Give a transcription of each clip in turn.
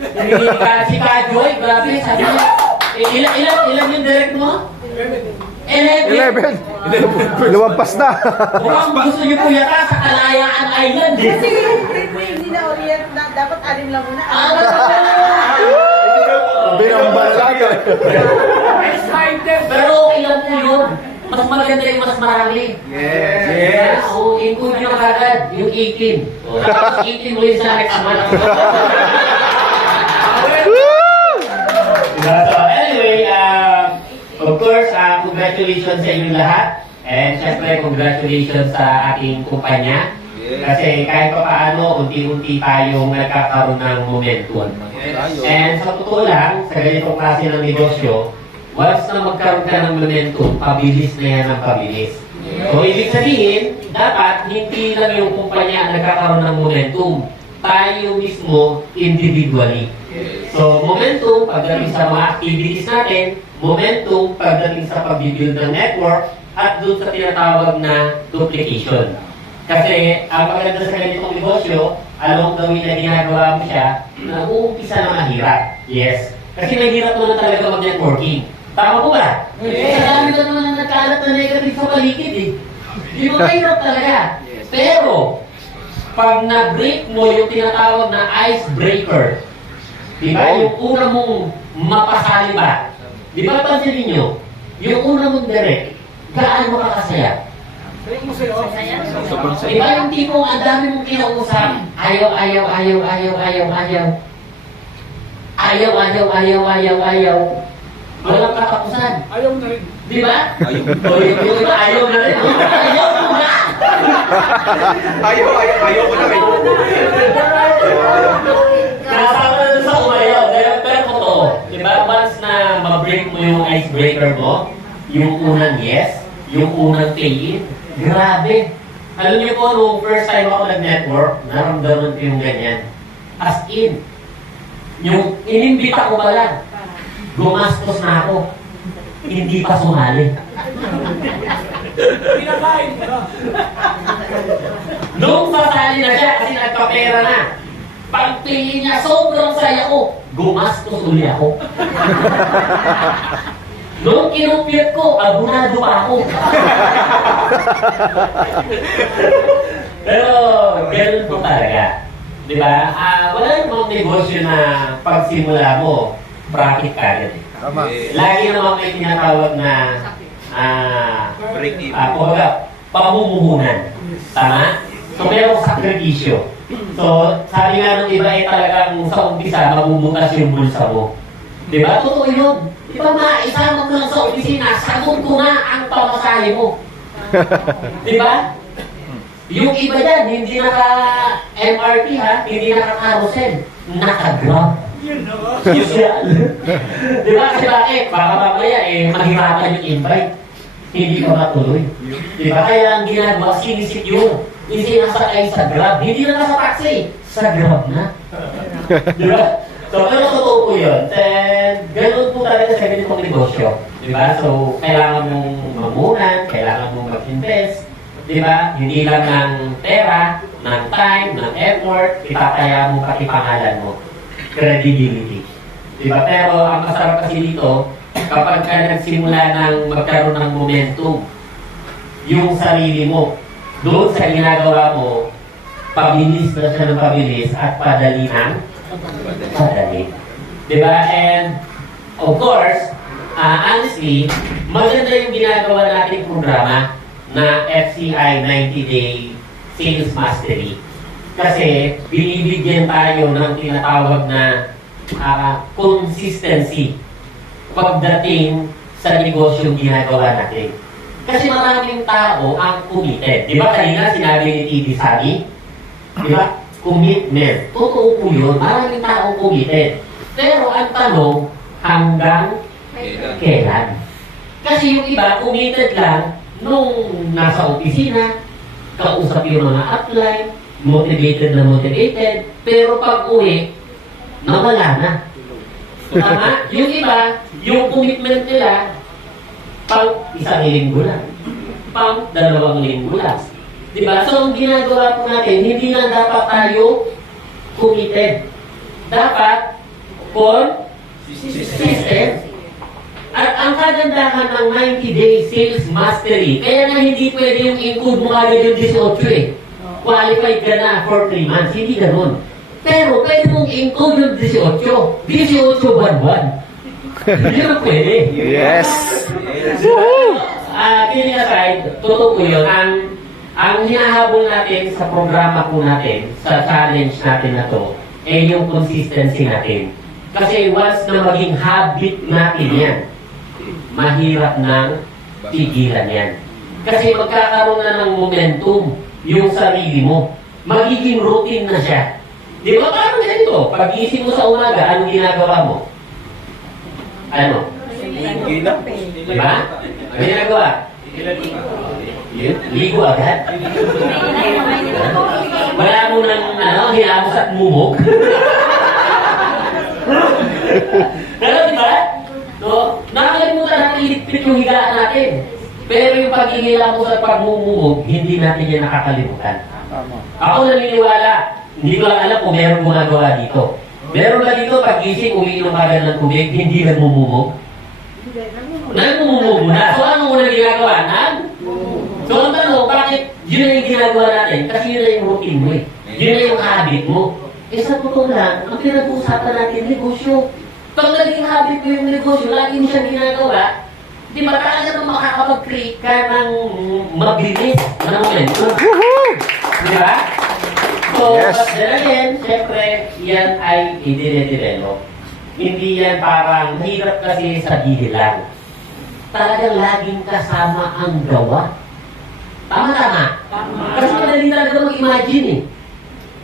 Si Kajoy, grabe, sabi niya, ilan yung direct mo? 11. 11. Lumampas na. Mukhang gusto niyo po yata sa Kalayaan Island. Kasi yung trip mo hindi na orient na dapat anim lang muna. Binambalaga. Pero okay lang po yun. Mas maganda yung mas marami. Yes. So, include nyo agad yung 18. Tapos 18 mo yung sa next month. Diba? So, anyway, of course, congratulations sa inyo lahat. And syempre, congratulations sa ating kumpanya. Kasi kahit pa paano, unti-unti tayong nagkakaroon ng momentum. And sa totoo lang, sa ganitong klase ng negosyo, once na magkaroon ka ng momentum, pabilis na yan ang pabilis. So, ibig sabihin, dapat hindi lang yung kumpanya ang nagkakaroon ng momentum. Tayo mismo, individually. So, momentum pagdating sa mga activities natin, momentum pagdating sa pag-build ng network, at doon sa tinatawag na duplication. Kasi, ang maganda sa ganitong negosyo, along the way na ginagawa mo siya, nag-uumpisa na mahirap. Yes. Kasi mahirap naman talaga mag-networking. Tama po ba? Yes. Sa dami na naman ang nagkalat na negative sa paligid eh. Di ba mahirap talaga? Pero, pag na-break mo yung tinatawag na icebreaker, di ba? Yung una mong mapasali ba? Di ba pansin ninyo? Yung una mong direct, gaano ka kasaya? Di ba yung tipong ang dami mong kinausap? Ayaw. Walang katapusan. Ayaw na rin. Di ba? O yung iba ayaw na rin. Ayaw mo na! Ayaw ko na rin. Kasama na sa umayaw. Pero totoo. Di ba? Once na ma-break mo yung icebreaker mo, yung unang yes, yung unang pay-in, grabe. Alam niyo po, nung first time ako nag-network, naramdaman ko yung ganyan. As in, yung inimbita ko pa lang, gumastos na ako. Hindi pa sumali. Pinakain mo na. Nung sasali na siya, kasi nagpapera na. Pagtingin niya, sobrang saya ko. Gumastos uli ako. Nung kinumpir ko, abunado pa ako. Pero, ganun po talaga. Diba? Wala namang negosyo na pagsimula mo, profit ka agad. Tama. Lagi naman may tinatawag na pamumuhunan. Tama? So, merong sakripisyo. So, sabi nga nung iba ay talagang sa umpisa, mabubukas yung bulsa mo. Diba? Totoo yun. Diba maisama mo lang sa opisina, sagot ko na ang pamasahe mo. Diba? Yung iba yan, hindi naka-MRT ha, hindi naka-carousel, naka-grab. Social. Diba? Kasi bakit? Baka mamaya mahirapan yung invite. Hindi ka matuloy. Diba? Kaya ang ginagawa, sinisit yun. Isinasakay sa grab. Hindi na sa taxi. Sa grab na. Diba? So, pero totoo po yun. And ganun po talaga sa ganitong negosyo. Diba? So, kailangan mong mamunan, kailangan mong mag-invest. Diba? Hindi lang ng pera, ng time, ng effort, ipapaya mo pati pangalan mo. Credibility. Diba? Pero ang masarap kasi dito, kapag ka nagsimula ng magkaroon ng momentum, yung sarili mo, doon sa ginagawa mo, pabilis na siya ng pabilis at padali ng padali. Diba? And, of course, honestly, maganda yung ginagawa nating programa na FCI 90-Day Sales Mastery. Kasi binibigyan tayo ng tinatawag na consistency pagdating sa negosyong ginagawa natin. Kasi maraming tao ang committed. Di ba kanina sinabi ni TV Sani? Di ba? Commitment. Totoo po yun. Maraming tao committed. Pero ang tanong, hanggang kailan? Kasi yung iba committed lang nung nasa opisina, kausap yung mga upline, motivated na motivated, pero pag uwi, nawala na. Tama? Yung iba, yung commitment nila, pang isang linggo lang, pang 2 linggo lang. Diba? So, ang ginagawa po natin, hindi na dapat tayo committed. Dapat, consistent. At ang kagandahan ng 90-day sales mastery, kaya na hindi pwede yung include mo agad yung 18 eh. Qualified ka na for 3 months, hindi ganun. Pero pwede mong include yung 18 buwan-buwan. Hindi na pwede. Yes. Kidding aside, totoo po yun. Ang hinahabol natin sa programa po natin, sa challenge natin na to, ay yung consistency natin. Kasi once na maging habit natin yan, mahirap nang tigilan yan. Kasi magkakaroon na ng momentum yung sarili mo. Magiging routine na siya. Di ba? Parang ganito. Pag-isip mo sa umaga, anong ginagawa mo? Ano? Di ba? Ano ginagawa? Ligo agad? Wala mo nang hilamos at mumog? Pero di ba? No? Nakakalimutan natin iligpit yung higaan natin. Pero yung paghihilamos at pagmumumog, hindi natin yan nakakalimutan. Ako naniniwala, hindi ko lang alam kung meron gumagawa dito. Meron ba dito pag-isip, umiinom ka ng tubig, hindi nagmumumog? Nagmumumog na. So ano muna ginagawa? So ang tanong, bakit yun na yung ginagawa natin? Kasi yun na yung routine mo eh. Yun na yung habit mo. Eh sa totoo lang, ang pinag-uusapan natin, negosyo. Pag naging habit mo yung negosyo, lagi mo siyang ginagawa, di ba talaga nung makakapag-create ka ng mabilis na momentum? Di ba? So, Yes. but then again, syempre, yan ay i-develop. Hindi yan parang hirap kasi sabihin lang. Talagang laging kasama ang gawa. Tama-tama. Kasi madali talaga mag-imagine eh.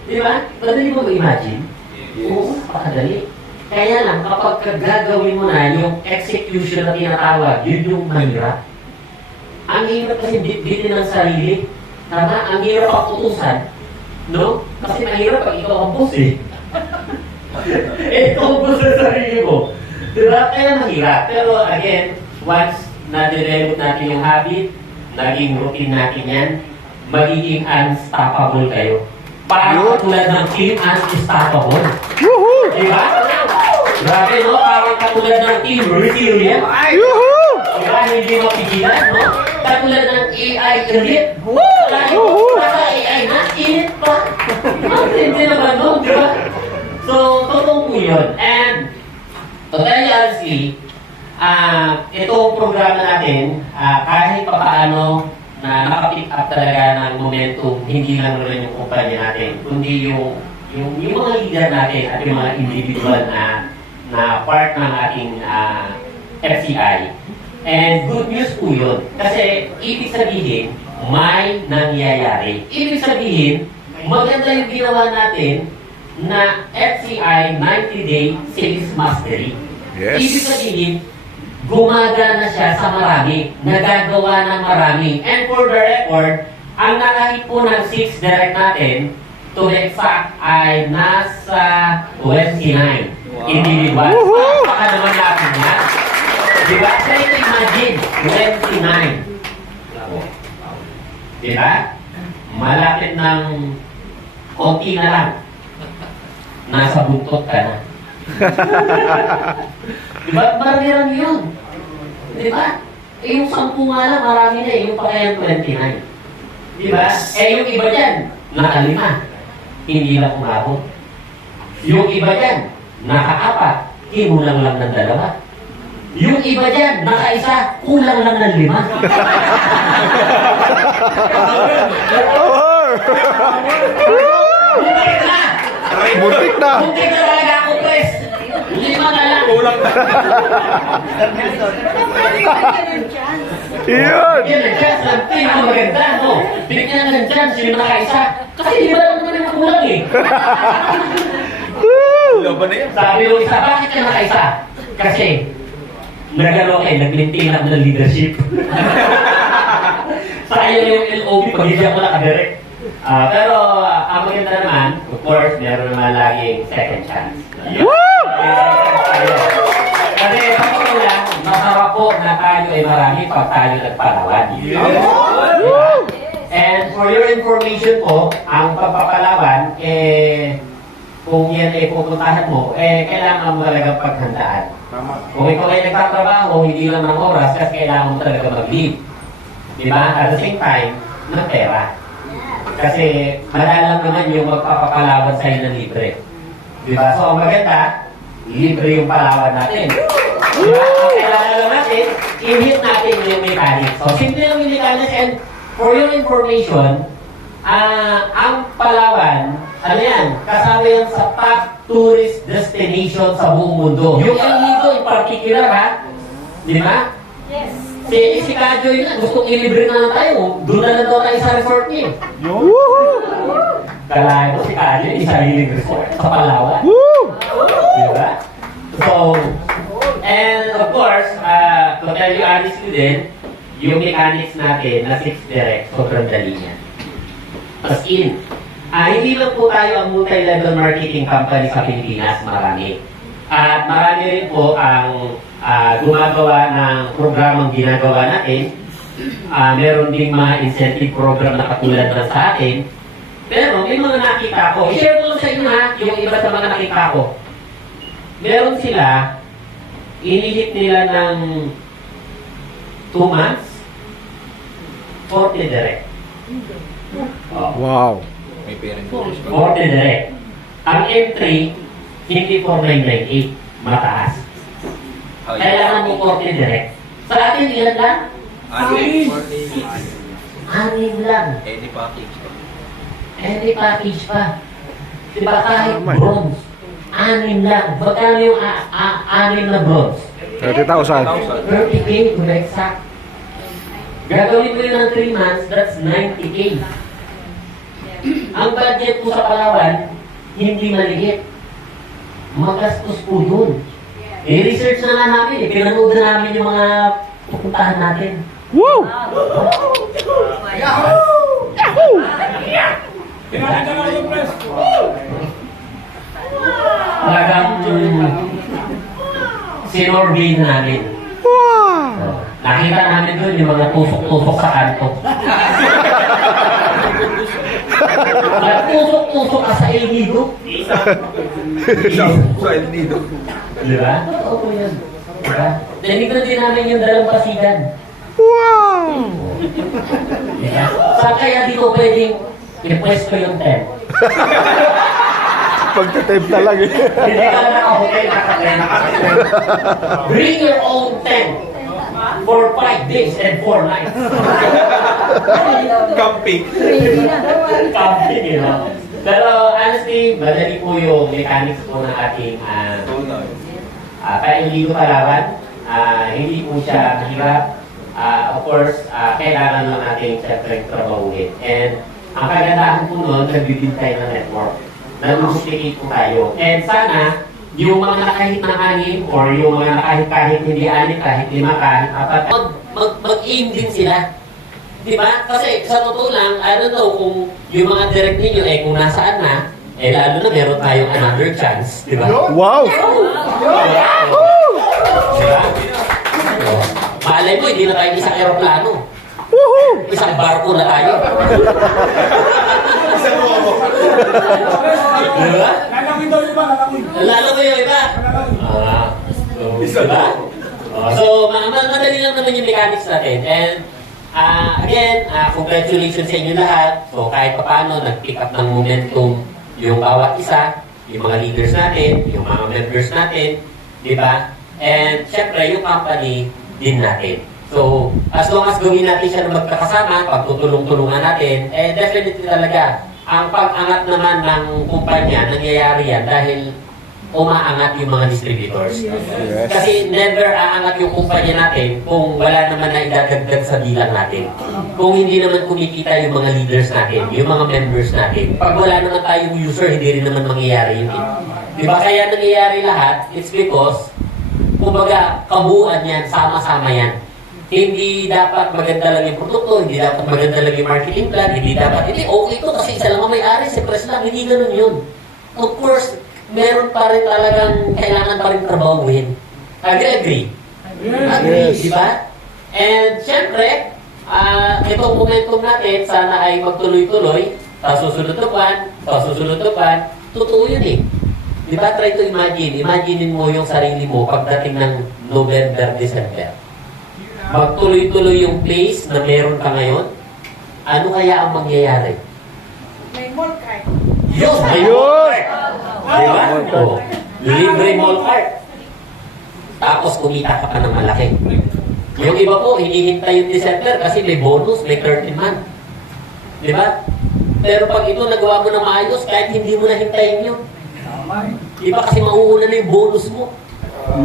Di ba? Madali mo mag-imagine? Oo, pakadali. Kaya lang, kapag gagawin mo na yung execution na tinatawag, yun yung mahirap. Ang hirap kasi bitbitin ng sarili. Tama? Ang hirap ang utusan. No? Kasi mahirap pag ikaw ang boss eh. Ikaw ang boss sa sarili mo. Diba? Kaya mahirap. Pero again, once na-develop natin yung habit, naging routine natin yan, magiging unstoppable kayo. Parang katulad ng team unstoppable. Diba? Grabe, no? Parang katulad ng team resilient. Diba? Hindi mapigilan, no? Katulad ng AI elite. Lagi mo, nasa AI na, init pa. Hindi naman, no? Diba? So, totoo po yun. And, to tell you honestly, itong programa natin, kahit pa paano na nakapick up talaga ng momentum, hindi lang rin yung kumpanya natin, kundi yung mga leader natin at yung mga individual na part ng ating FCI. And good news po yun. Kasi ibig sabihin, may nangyayari. Ibig sabihin, maganda yung ginawa natin na FCI 90-Day Sales Mastery. Yes. Ibig sabihin, gumagana siya sa marami, nagagawa ng marami. And for the record, ang nakahit po ng 6 direct natin, to be exact, ay nasa 29 individual. Baka naman natin yan. Diba? Try to imagine, 29. Diba? Malapit ng konti na lang. Nasa buntot ka na. Diba? Marami yun. Diba? Eh yung 10 nga lang, marami na eh. Yung pa kaya 29. Diba? Eh yung iba dyan, naka-5. Hindi lang umabot. Yung iba dyan, naka-4. Kinulang lang ng 2. Yung iba dyan, naka-1. Kulang lang ng 5. Buntik na! Buntik na! Buntik na talaga ako, Pres! 5 na lang! Kulang na! Iyon! Bigyan ng chance ng team ang maganda, no? Bigyan ng chance yung naka-1. Kasi 5 lang naman yung kulang eh. Laban na yan. Sabi ng isa, bakit ka naka-1? Kasi nagano nag-maintain lang ng leadership. Sayang yung LOB, pag-ibig ko nakadirect. Pero ang maganda naman, of course, meron naman laging second chance. Kasi pag lang, masarap po na tayo ay marami pag tayo nagpalawan. And for your information po, ang pagpapalawan, kung yan ay pupuntahan mo, kailangan mo talagang paghandaan. Kung ikaw ay nagtatrabaho, hindi lang ng oras, kasi kailangan mo talaga mag-leave. Di ba? At the same time, ng pera. Kasi madalang naman yung magpapapalawan sa'yo ng libre. Di ba? So, ang maganda, libre yung palawan natin. Di ba? Ang kailangan lang natin, i-hit natin yung mechanics. So, simple lang yung mechanics. And for your information, ang Palawan, ano yan, kasama yan sa top tourist destination sa buong mundo. Yung El Nido in particular, ha? Di ba? Yes. Si Kadyo yun, gustong ilibre na lang tayo. Doon na lang daw tayo sa resort niya. Kalahin mo si Kadyo, yung sariling resort sa Palawan. Di ba? So, and of course, to tell you honestly din, yung mechanics natin na 6 direct, sobrang dali niya. As in, hindi lang po tayo ang multi-level marketing company sa Pilipinas, marami. At marami rin po ang gumagawa ng programang ginagawa natin. Meron ding mga incentive program na katulad ng sa atin. Pero may mga nakita ko, i-share ko lang sa inyo ha, yung iba sa mga nakita ko. Meron sila, inihit nila ng 2 months, 40 direct. Wow. 40 direct. Ang entry, hindi 4998, mataas. Kailangan mo 40 direct. Sa atin, ilan lang? 6 lang. Any package. Any package pa. Diba kahit bronze, 6 lang. Magkano yung 6 na bronze? 30,000. 30K to be exact. Gagawin mo yun ng 3 months, that's 90K. Ang budget po sa Palawan, hindi maliit. Magastos po yun. I-research na nga namin, pinanood na namin yung mga pupuntahan natin. Woo! Talagang sinorvey na namin. Wow! Nakita namin doon yung mga tusok-tusok sa kanto. Tusok-tusok ka sa El Nido. Sa El Nido. Di ba? Totoo po yun. Diba? Tinignan din namin yung dalampasigan. Wow! Diba? Saan kaya di ko pwedeng i-pwesto yung tent? Pagtatempt na lang eh. Hindi ka na naka-hotel, naka-tent. Bring your own tent for 5 days and 4 nights. Camping. Camping, you know? Pero honestly, madali po yung mechanics po ng ating Pailigo Palawan. Hindi po siya mahirap. Of course, kailangan lang natin siyempre trabahuin. And ang kagandahan po nun, nag-build tayo ng network. Nag-duplicate po tayo. And sana, yung mga nakahit ng 6 or yung mga nakahit hindi 6, kahit 5, kahit 4, mag-aim din sila. Diba? Kasi sa totoo lang, I don't know kung yung mga direct ninyo kung nasaan na, lalo na meron tayong another chance. Diba? Wow! Diba? Malay mo, hindi na tayo isang aeroplano. Woohoo! Isang barko na tayo. Diba? Lalawin daw yung iba, lalawin. Lalo mo yung iba? Diba? So, madali lang naman yung mechanics natin. And, again, congratulations sa inyo lahat. So, kahit pa paano, nag-pick up ng momentum yung bawat isa, yung mga leaders natin, yung mga members natin, di ba? And, syempre, yung company din natin. So, as long as gawin natin siya na magkakasama, pagtutulong-tulungan natin, definitely talaga, ang pag-angat naman ng kumpanya, nangyayari yan dahil umaangat yung mga distributors. Yes. Kasi never aangat yung kumpanya natin kung wala naman na idadagdag sa bilang natin. Kung hindi naman kumikita yung mga leaders natin, yung mga members natin. Pag wala naman tayong user, hindi rin naman mangyayari yun. Diba kaya nangyayari lahat? It's because, kumbaga, kabuuan yan, sama-sama yan. Hindi dapat maganda lang yung produkto, hindi dapat maganda lang yung marketing plan, hindi okay to kasi isa lang ang may-ari, si Press lang, hindi ganun yun. Of course, meron pa rin talagang kailangan pa rin trabahuin. Agree? Yes. Di ba? And syempre, itong momentum natin, sana ay magtuloy-tuloy, sa susunod na buwan, totoo yun eh. Di ba, try to imagine. Imaginein mo yung sarili mo pagdating ng November, December. Magtuloy-tuloy yung place na meron ka ngayon. Ano kaya ang mangyayari? May mall card. Yun! May Ayun! mall card! Di ba? Oh, libre mall card. Tapos kumita ka pa ng malaki. Yung iba po, hinihintay yung December kasi may bonus, may 13 month. Di ba? Pero pag ito nagawa mo na maayos, kahit hindi mo na hintayin yun. Di ba kasi mauuna na yung bonus mo?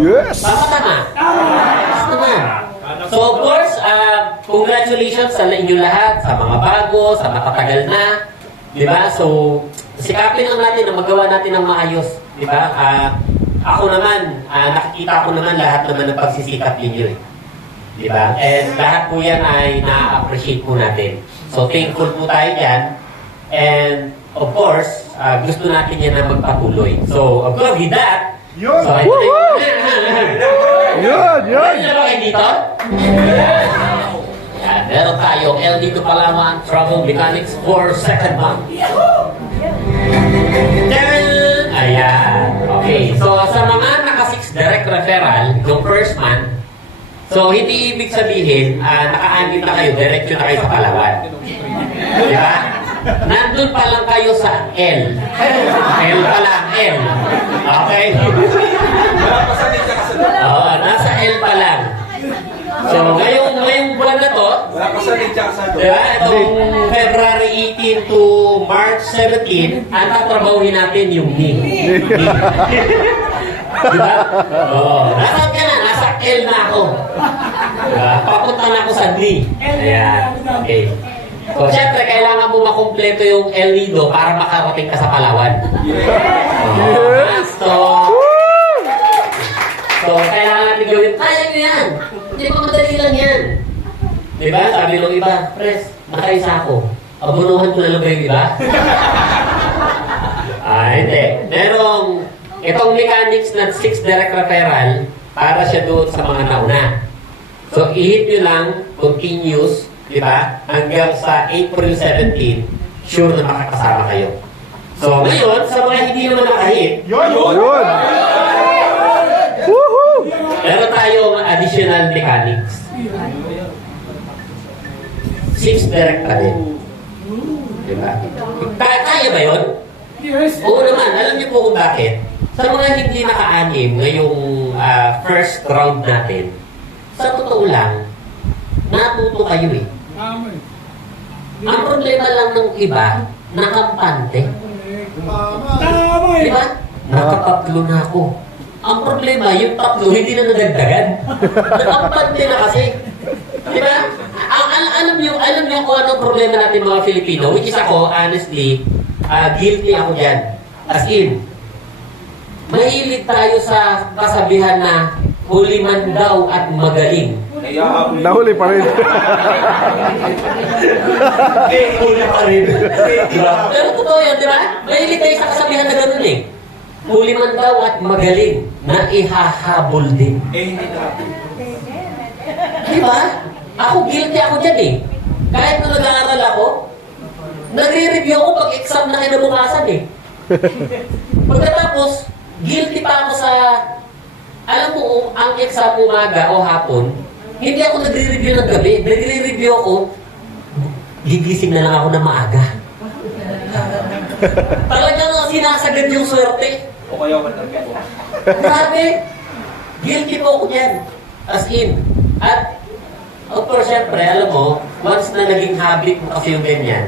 Yes! Tama-tama. Yes naman. So of course, congratulations sa inyo lahat, sa mga bago, sa matatagal na. Di ba? So, sikapin lang natin na magawa natin ng maayos. Di ba? Ako naman, nakikita ko naman lahat naman ng pagsisikap ninyo eh. Di ba? And lahat po yan ay na-appreciate po natin. So thankful po tayo dyan. And of course, gusto natin yan na magpatuloy. So, of course, with that, Yun! so, Woohoo! Yun! Yun! ano ba kayo dito? Yan, meron tayong El Nido Palawan Travel Mechanics for second month. Taran! Ayan. Okay, so sa mga naka-6 direct referral, yung first month, so hindi ibig sabihin, naka-anim na kayo, diretso na kayo sa Palawan. Di ba? Nandun pa lang kayo sa L. L pa lang, L. Okay? Oo, nasa L pa lang. So, ngayong buwan na to, Wala pa sa Lidya sa diba, itong February 18 to March 17, ang tatrabahuhin natin yung knee. Diba? Oo. Nasaan ka na? Nasa L na ako. Diba? Papunta na ako sa knee. Ayan. Okay. So, syempre, kailangan mo makumpleto yung El Nido para makarating ka sa Palawan. Yes! So, kailangan natin gawin, kaya nyo yan. Hindi pa madali lang yan. Diba? Sabi nung iba, Pres, nakaisa ako. Abunuhan ko na lang ba yung iba? Hindi. Merong, itong mechanics na 6 direct referral, para siya doon sa mga nauna. So, i-hit nyo lang, continuous, diba? Hanggang sa April 17, sure na makakasama kayo. So, ngayon, sa mga hindi naman nakahit, Yun! meron tayong additional mechanics. 6 direct pa din. Diba? Kaya ba yun? Yes. Oo naman. Alam niyo po kung bakit. Sa mga hindi naka-anim ngayong first round natin, sa totoo lang, natuto kayo eh. Tama. Ang problema lang ng iba, nakampante. Tama eh. Diba? Nakatatlo na ako. Ang problema, yung tatlo, hindi na nadagdagan. Nakampante na kasi. Diba? Alam niyo kung anong problema natin mga Filipino, which is ako, honestly, guilty ako dyan. As in, mahilig tayo sa kasabihan na huli man daw at magaling. Nahuli pa rin. Huli pa rin. Pero totoo yan, di ba? Mahilig tayo sa kasabihan na ganun eh. Huli man daw at magaling na ihahabol din. hindi na. Di ba? Ako, guilty ako dyan eh. Kahit nung nag-aaral ako, nagre-review ako pag exam na kinabukasan eh. Pagkatapos, guilty pa ako sa, alam mo, ang exam umaga o hapon, hindi ako nagre-review ng gabi. Nagre-review ako, gigising na lang ako na maaga. Talagang sinasagad yung swerte. O kaya wala ka. Grabe! Guilty po ako dyan. As in. At, of course, syempre, alam mo, once na naging habit mo kasi yung ganyan,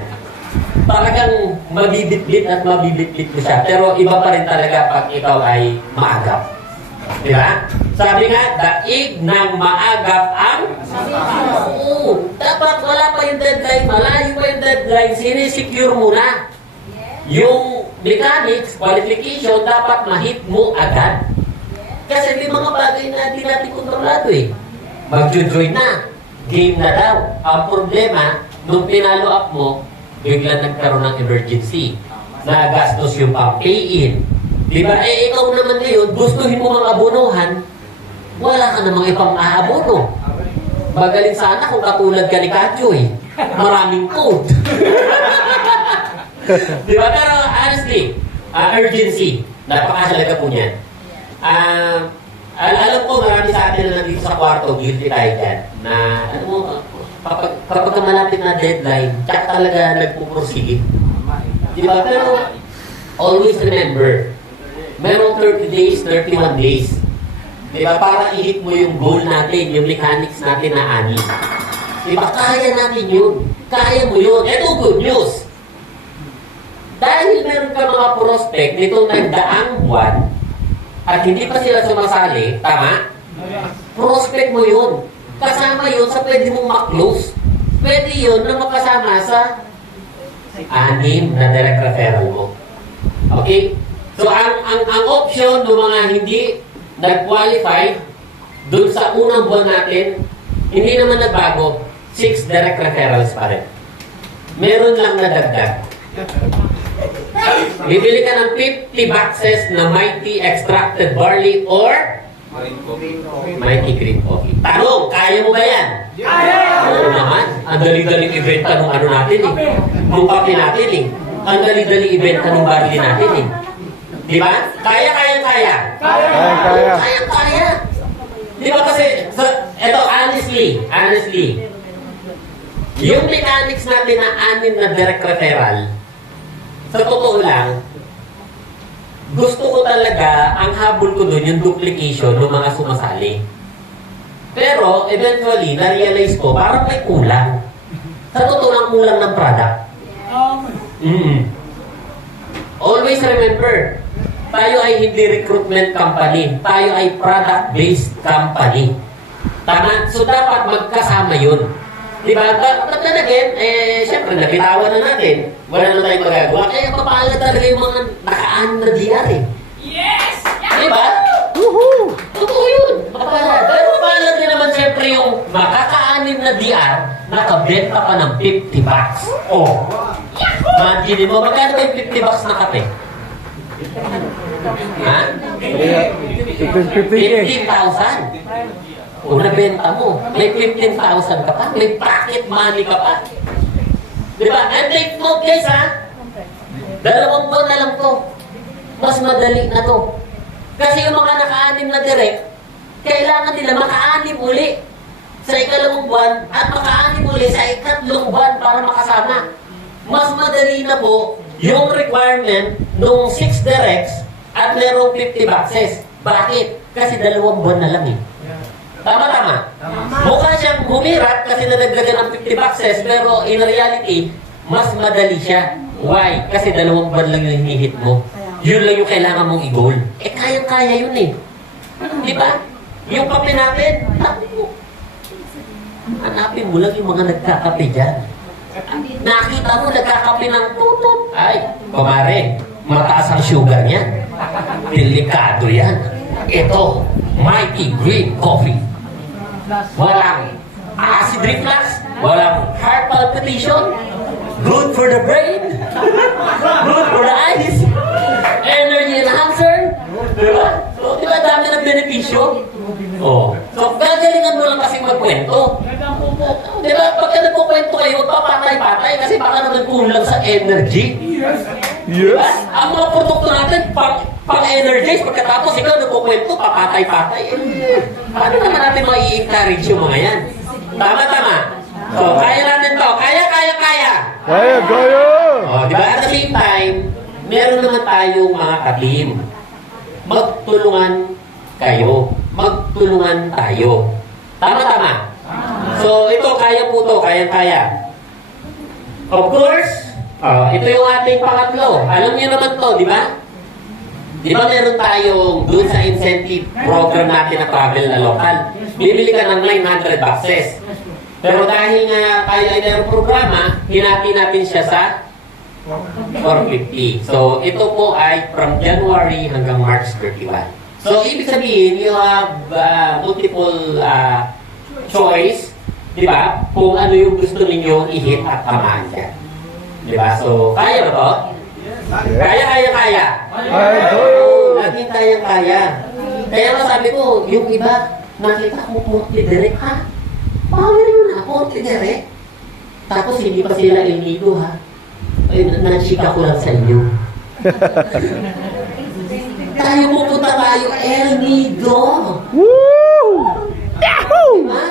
talagang mabibitbit at mabibitbit mo siya. Pero iba pa rin talaga pag ikaw ay maagap. Di ba? Sabi nga, daig ng maagap ang... Oo. Dapat wala pa yung deadline, malayo pa yung deadline, sinisecure mo na. Yung mechanics, qualification, dapat ma-hit mo agad. Kasi may mga bagay na hindi natin kontrolado eh. Mag-join na. Game na daw. Ang problema, nung pinalo up mo, bigla nagkaroon ng emergency. Nagastos yung pang-pay-in. Diba? Eh, ikaw naman ngayon, gustuhin mo mga abonohan, wala ka namang ipang aabono. Magaling sana kung katulad ka ni Kadyo eh. Maraming code. Diba? Pero honestly, urgency. Napakahalaga po niyan. Alam ko marami sa atin na nandito sa kwarto, guilty tayo dyan. Na, ano mo, kapag malapit na deadline, tsaka talaga nagpupursige. Di ba? Pero, always remember, merong 30 days, 31 days. Di ba? Para i-hit mo yung goal natin, yung mechanics natin na 6. Di ba? Kaya natin yun. Kaya mo yun. Ito good news. Dahil meron ka mga prospect nitong nagdaang buwan at hindi pa sila sumasali, tama? Prospect mo yun. Kasama yun sa pwede mong ma-close. Pwede yun na makasama sa 6 na direct referral mo. Okay? So, ang option ng mga hindi nag-qualify dun sa unang buwan natin, hindi naman nagbago. 6 direct referrals pa rin. Meron lang na dagdag. Bibili ka ng 50 boxes na Mighty Extracted Barley or Mighty Green Coffee. Tanong, kaya mo ba yan? Oo naman. Ang dali-dali ibenta ng ano natin eh. Nung kape natin eh. Ang dali-dali ibenta ng barley natin eh. Di ba? Kaya. Kaya. Kaya. Di ba kasi, eto honestly, yung mechanics natin na 6 na direct referral, sa totoo lang, gusto ko talaga, ang habol ko doon, yung duplication ng mga sumasali. Pero, eventually, na-realize ko, parang may kulang. Sa totoo lang, kulang ng product. Always remember, tayo ay hindi recruitment company. Tayo ay product-based company. Tama? So, dapat magkasama yun. Diba? But then again, syempre, nabitawan na natin. Wala na tayong magagawa. Kaya mapalad talaga yung mga nakaan na DR eh. Yes! Diba? Woohoo! Totoo yun. Mapalad. Pero mapalad din naman syempre yung makakaanin na DR, nakabenta pa ng 50 bucks. Oh. Imagine mo, magkano ba yung 50 bucks na kape? Ha? 50K. 15,000. O nabenta mo, may 15,000 ka pa, may pocket money ka pa. Diba? And take note guys ha, 2 buwan na lang to. Mas madali na to. Kasi yung mga naka-6 na direct, kailangan nila maka-6 uli sa 2nd buwan at maka-6 uli sa 3rd buwan para makasama. Mas madali na po yung requirement nung 6 directs at merong 50 boxes. Bakit? Kasi 2 buwan na lang eh. Tama. Mukha siyang humirap kasi nadagdagan ng 50 boxes, pero in reality, mas madali siya. Why? Kasi 2 buwan lang yung hinihit mo. Yun lang yung kailangan mong i-goal. Kaya-kaya yun eh. Di ba? Yung kape natin, hanapin mo lang yung mga nagkakape dyan. Nakita mo, nagkakape ng tutut. Ay, kumare, mataas ang sugar niyan. Delikado yan. Ito, Mighty Green Coffee. Walang acid reflux, walang heart palpitation, good for the brain, good for the eyes, energy enhancer, diba? So, diba dami ng benepisyo? Oh. So, gagalingan mo lang kasi magkwento. Diba, pagka nagkukwento kayo, papatay-patay kasi baka naman kulang sa energy. Diba? Ang mga produkto natin, pang-energize, pagkatapos ikaw nagkukwento, papatay-patay. Paano naman natin ma-i-encourage yung mga yan? Tama. So, kaya natin to. Kaya. Kaya. Oh, diba? At the same time, meron naman tayong mga ka-team. Magtulungan kayo. Magtulungan tayo. Tama. So, ito, kaya po to. Kaya. Of course, ito yung ating pangatlo. Alam niyo naman to, di ba? Di ba meron tayong doon sa incentive program natin na travel na local? Bibili ka ng 900 boxes. Pero dahil nga tayo ay mayroong programa, hinati natin siya sa 450. So, ito po ay from January hanggang March 31. So, ibig sabihin, you have multiple choice, di ba? Kung ano yung gusto ninyo i-hit at tamaan dyan. Di ba? So, kaya ba to? Kaya. Laging kaya. Kaya nga sabi ko, yung iba, nakita ko porti direct ha. Power yun ha, porti direct. Tapos hindi pa sila iligo ha. Ay, nanchika ko lang sa inyo. tayo pupunta tayo, El Nido. Woo! Yahoo! Diba?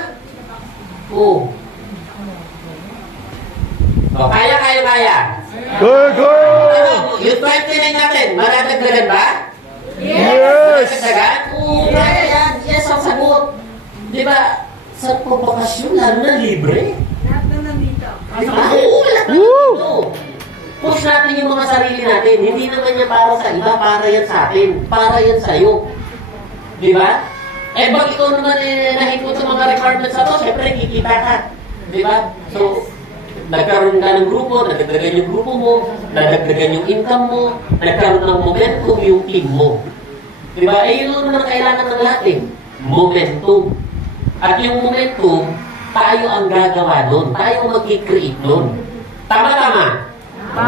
Oh. So, kaya. Good, good! Yung 29 natin, madadagdagan ba? Yes! Madadagdagan? Oo, kaya yan. Yes, ang sagot. Di ba, sa pagpakasyon, lalo na libre. Lahat na nandito. Oo, lahat na Woo! dito. Push natin yung mga sarili natin. Hindi naman yan para sa iba, para yan sa atin. Para yan sa'yo. Di ba? Eh, pag ikaw naman nahikot sa mga requirements na to, syempre, kikita ka. Di ba? So, nagkaroon ka ng grupo, nadagdagan yung grupo mo, nadagdagan yung income mo, nagkaroon ng momentum yung team mo. Di ba? Eh, yun naman ang kailangan ng lahat eh. Momentum. At yung momentum, tayo ang gagawa nun. Tayo ang mag-create nun. Tama-tama.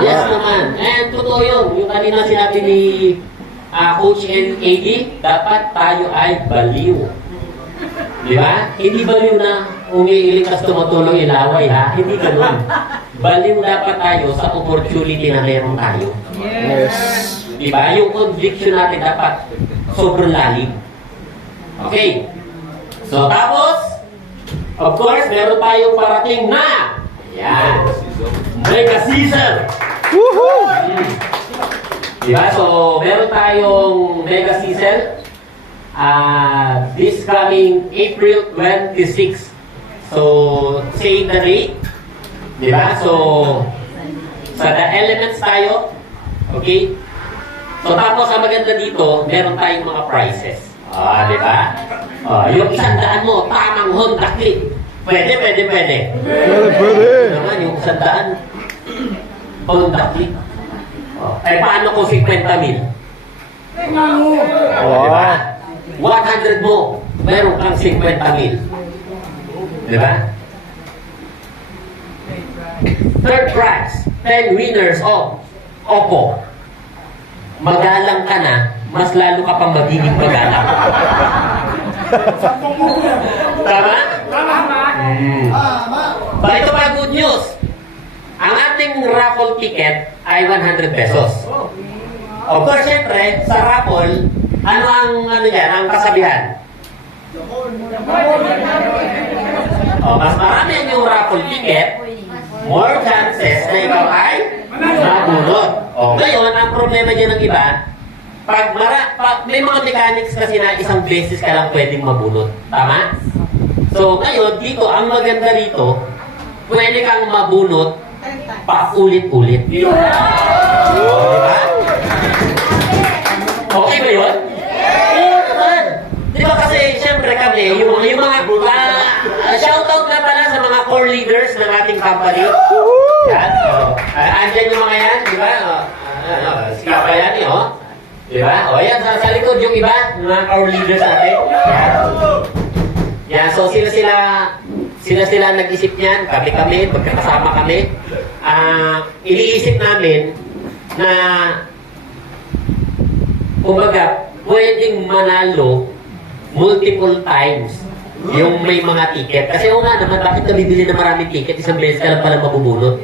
Yes naman. And totoo yun. Yung kanina sinabi ni Coach AD, dapat tayo ay baliw. Di ba? Hindi baliw na umiiling kas tumutulong ilaway ha. Hindi ganun. Baliw dapat tayo sa opportunity na meron tayo. Yes. Di ba? Yung conviction natin dapat sobrang lalim. Okay. So tapos, of course, meron tayong parating na yan. Mega season. Woohoo! Diba? So, meron tayong mega season this coming April 26. So, say the date. Diba? So, sa The Elements tayo. Okay? So, tapos ang maganda dito, meron tayong mga prizes. Diba? Yung 100 mo, tamang Honda Click. Pwede. Pwede. Naman, yung 100 Honda Click. Eh, paano kung 50 mil? Diba? 100 mo, meron kang 50 mil. Diba? Third prize, 10 winners of Oppo. Magalang ka na, mas lalo ka pang magiging magalang. Tama? But ito pa good news. Ang ating raffle ticket ay 100 pesos. Of course, syempre, sa raffle, ang kasabihan? Mas marami yung raffle ticket, more chances na ikaw ay mabunot. Ngayon, ang problema dyan ng iba, pag may mga mechanics kasi na isang beses ka lang pwedeng mabunot. Tama? So, ngayon, dito, ang maganda dito, pwede kang mabunot paulit-ulit. Diba? Okay ba yun? Oo naman. Diba kasi, syempre kami, yung mga shoutout na pala sa mga core leaders ng ating company. Yan. Andyan yung mga yan, diba? Si Kapayani, diba? Yan, sa likod yung iba, mga core leaders natin. Yan. Yan, so sila nag-isip niyan, kami, magkakasama kami. Iniisip namin na kumbaga, pwedeng manalo multiple times yung may mga ticket. Kasi nga naman, bakit ka bibili na maraming ticket? Isang beses ka lang pala mabubunot.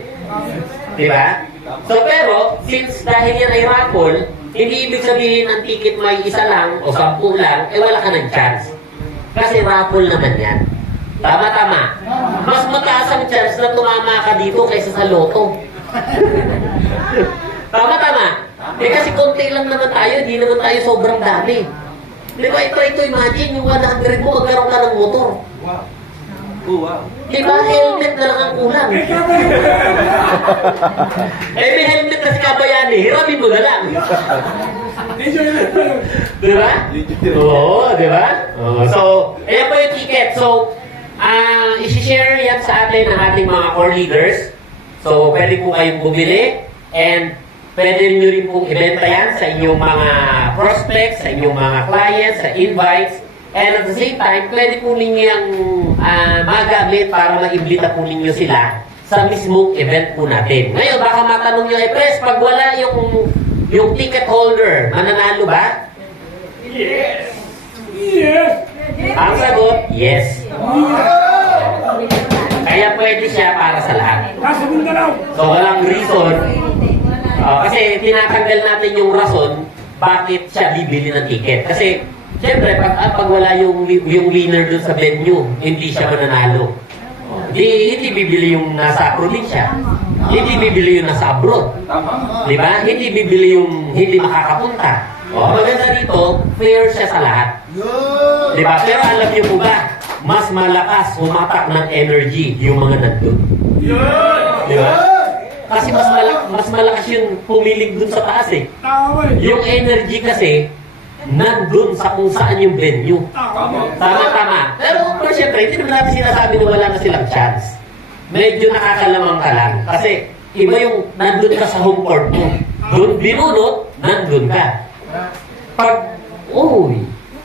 Diba? So pero, since dahil yan ay raffle, hindi ibig sabihin ang ticket may isa lang o 10 lang, wala ka ng chance. Kasi raffle naman yan. Tama. Mas mataas ang chance na tumama ka dito kaysa sa loto. Tama. Kasi konti lang naman tayo, hindi naman tayo sobrang dami. Di ba, ito, imagine, yung 100 mo, magkaroon ka ng motor. Wow. Di ba, helmet na lang ang kulang. May helmet na si Kabayani, hiramin mo na lang. Di ba? Oo, di ba? So, ayan po yung ticket. So, isi-share yan sa atin ng ating mga core leaders. So, pwede po kayong bumili and pwede nyo rin pong ibenta yan sa inyong mga prospects, sa inyong mga clients, sa invites. And at the same time, pwede po ninyong magamit para maimbita po ninyo sila sa mismong event po natin. Ngayon, baka matanong nyo, Pres, pag wala yung ticket holder, mananalo ba? Yes! Ang sagot, yes. Kaya pwede siya para sa lahat. Nasa Mindanao! So, walang reason. Kasi tinatanggal natin yung rason bakit siya bibili ng ticket. Kasi, siyempre, pag wala yung winner dun sa venue, hindi siya mananalo. Hindi bibili yung nasa probinsya. Hindi bibili yung nasa abroad. Tama. Di ba? Hindi bibili yung hindi makakapunta. Maganda dito, fair siya sa lahat. Di ba? Pero alam niyo po ba, mas malakas humatak ng energy yung mga nandun. Di ba? Kasi mas malakas yung pumilig dun sa taas eh. Tama eh. Yung energy kasi, nandun sa kung saan yung venue. Tama. Tama. Pero syempre, hindi naman natin sinasabi na wala na silang chance. Medyo nakakalamang ka lang. Kasi iba yung nandun ka sa home court mo. Doon binunot, nandun ka. Pag, uy,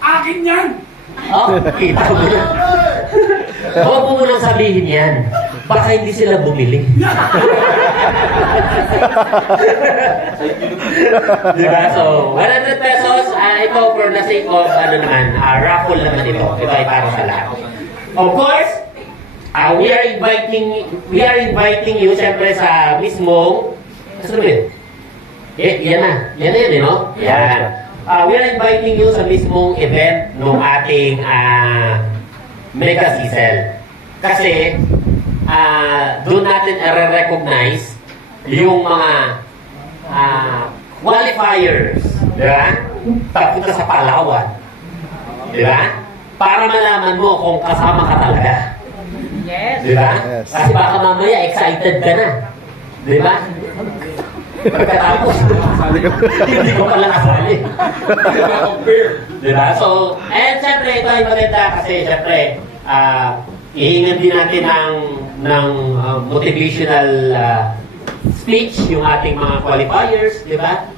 Akin yan. kita mo na. Huwag mo munang sabihin yan. Baka hindi sila bumili. Diba? So, 100 pesos, ito for the sake of, raffle naman ito. Ito ay para sa lahat. Of course, we are inviting you, siyempre, sa mismong, yan na, no? Yan. We are inviting you sa mismong event ng ating Mega Sisel. Kasi, doon natin i-recognize yung mga qualifiers, di ba? Papunta sa Palawan. Di ba? Para malaman mo kung kasama ka talaga. Yes. Di ba? Yes. Kasi baka mamaya excited ka na. Di ba? Pagkatapos, hindi ko pala kasali. Di ba? So, and syempre, ito ay maganda kasi syempre, ihingan din natin ng motivational speech yung ating mga qualifiers, di ba?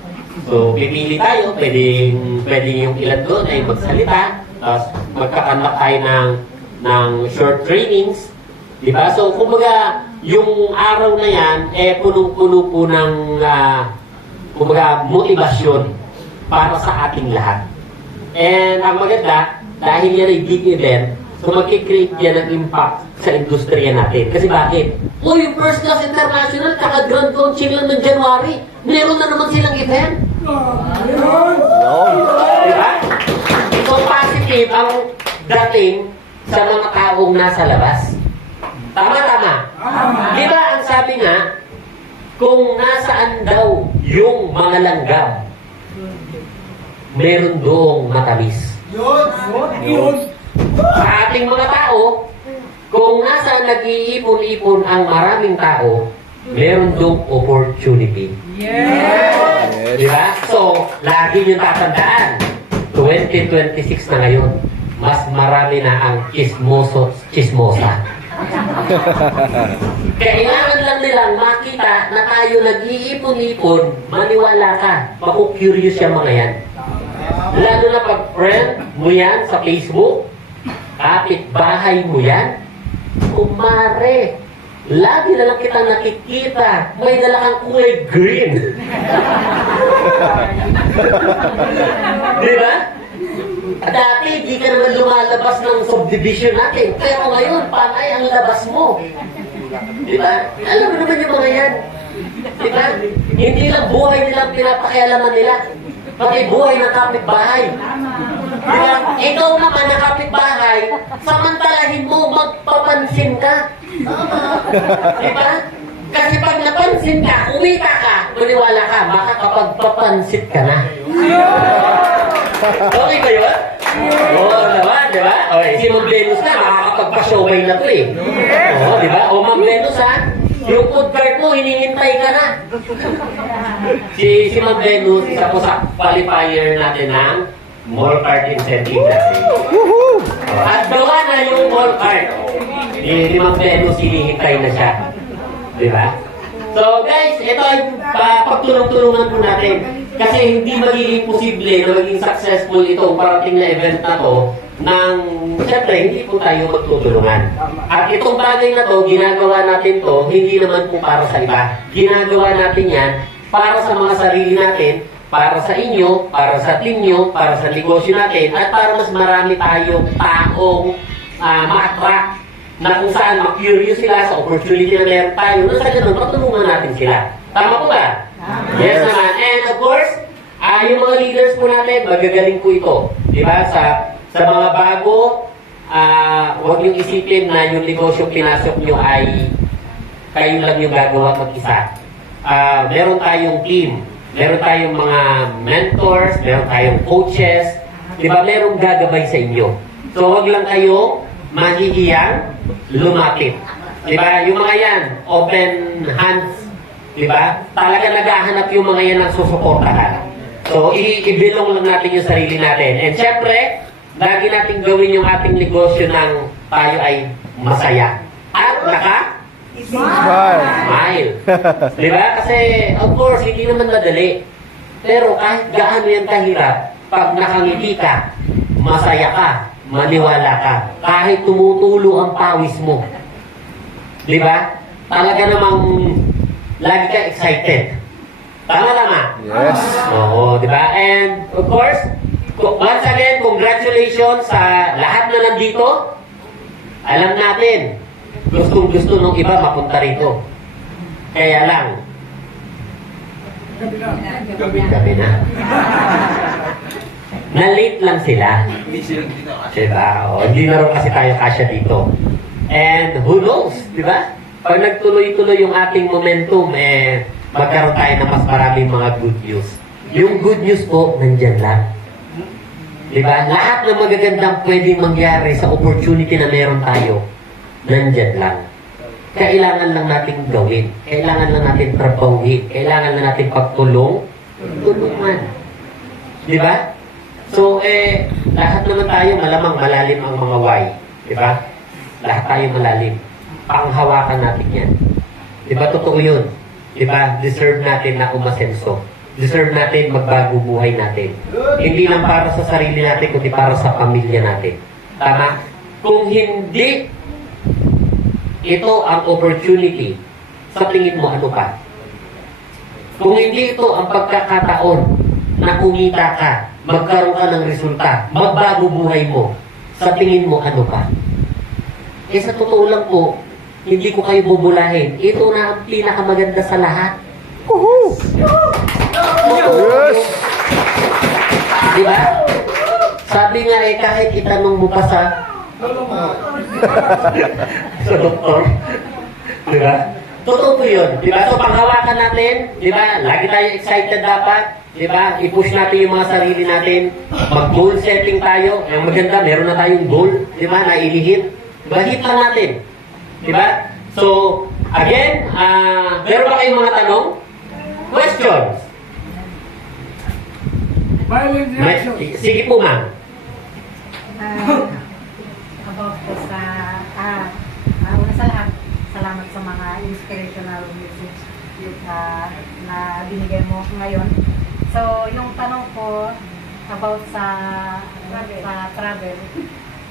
So, pipili tayo, pwedeng yung ilan doon ay magsalita, tapos magkakandak tayo ng short trainings, di ba? So, kumbaga, yung araw na yan, punong-puno po ng, kumbaga, motivasyon para sa ating lahat. And ang maganda, dahil yan ay big event, so magkikreate yan ng impact sa industriya natin. Kasi bakit? Yung First Class International, kaka-grand launching lang ng January, meron na naman silang event. Diba? So positive ang dating sa mga taong nasa labas. Tama. Di ba ang sabi nga, kung nasaan daw yung mga langgam, meron doong matamis. Yun. Sa ating mga tao, kung nasaan nag-iipon-ipon ang maraming tao, meron doong opportunity. Yes. Di ba? So, lagi nyo tatandaan, 2026 na ngayon, mas marami na ang chismosa. Kailangan lang nilang makita na tayo nag-iipon-ipon, maniwala ka, maku-curious yung mga yan. Lalo na pag friend mo yan sa Facebook, kapit-bahay mo yan, kumare, lagi na lang kitang nakikita, may dala kang kulay green. Di ba? Dati, di ka naman lumalabas ng subdivision natin. Pero ngayon, panay ang labas mo. Di ba? Alam mo naman yung mga yan. Di ba? Hindi lang buhay nilang pinapakialaman nila. Pati buhay ng kapitbahay. Di ba? Ikaw naman na kapitbahay, samantalahin mo, magpapansin ka. Di ba? Kasi pag napansin ka, kumita ka, maniwala ka, baka kapag papansit ka na. Okay ba yun? Oo, naman, di ba? Okay, si Ma'am Venus na, makakapagpa-showay na to eh. Oo, di ba? O Ma'am Venus ha, yung food cart mo, hinihintay ka na. Si Ma'am Venus, isa po sa qualifier natin ng mall cart incentive natin. At gawa na yung mall cart. Ni Ma'am Venus, hinihintay na siya. Di ba? So guys, ito ay pagtulong-tulungan po natin. Kasi hindi magiging posible na maging successful itong parating na event na to nang, siyempre, hindi po tayo magtutulungan. At itong bagay na to, ginagawa natin to, hindi naman po para sa iba. Ginagawa natin yan para sa mga sarili natin, para sa inyo, para sa team nyo, para sa negosyo natin, at para mas marami tayong taong ma-attract na kung saan ma-curious sila sa opportunity na meron tayo, na sa ganun, patulungan natin sila. Tama po ba? Yes naman. And of course, Yung mga leaders po natin, magagaling po ito. Di ba? Sa mga bago, huwag niyong isipin na yung negosyo pinasok niyo ay kayo lang yung gagawa mag-isa. Meron tayong team, meron tayong mga mentors, meron tayong coaches, di ba? Merong gagabay sa inyo. So, huwag lang kayo mahihiyang lumapit. Di ba? Yung mga yan, open hands, di ba? Talaga naghahanap yung mga yan ng susuportahan. So, i-belong lang natin yung sarili natin. And syempre, lagi natin gawin yung ating negosyo ng tayo ay masaya. At smile. Di ba? Kasi, of course, hindi naman madali. Pero kahit gaano yan kahirap, pag nakangiti ka, masaya ka, maniwala ka, kahit tumutulo ang pawis mo. Di ba? Talaga namang lagi ka excited. Tama. Yes. Oo, di ba? And of course, once again, congratulations sa lahat na nandito. Alam natin, gustong-gusto nung iba mapunta rito. Kaya lang, gabi na. Na-late lang sila. Hindi silang ginawa. Diba? O, hindi na rin kasi tayo kasya dito. And who knows, di ba? Pag nagtuloy-tuloy yung ating momentum, magkaroon tayo ng mas maraming mga good news. Yung good news po, nandyan lang. Di ba? Lahat ng magagandang pwedeng mangyari sa opportunity na meron tayo, nandyan lang. Kailangan lang natin gawin. Kailangan lang natin trabahuin. Kailangan lang natin tulungan. Di ba? So, lahat naman tayo malamang malalim ang mga why. Di ba? Lahat tayo malalim. Panghawakan natin yan. Di ba? Totoo yun. Di ba? Deserve natin na umasenso. Deserve natin magbago buhay natin. Hindi lang para sa sarili natin, kundi para sa pamilya natin. Tama? Kung hindi ito ang opportunity, sa tingin mo ano pa? Kung hindi ito ang pagkakataon na kumita ka, magkaroon ka ng resulta, magbago buhay mo, sa tingin mo ano pa? Sa totoo lang po, hindi ko kayo bubulahin. Ito na ang pinakamaganda sa lahat. Woohoo! Yes! Di ba? Sabi nga kahit itanong mo pa sa doktor. Di ba? Totoo po yun. Di ba? So, panghawakan natin, di ba? Lagi tayo excited dapat. Di ba? I-push natin yung mga sarili natin. Mag-goal setting tayo. Ang maganda, meron na tayong goal. Di ba? Na inihit. Bahit lang natin. Di ba? So, again, meron ba kayong mga tanong? Questions? Violent reaction. Sige po, ma'am. About po sa, una sa lahat, salamat sa mga inspirational message na binigay mo ngayon. So, yung tanong ko about sa travel,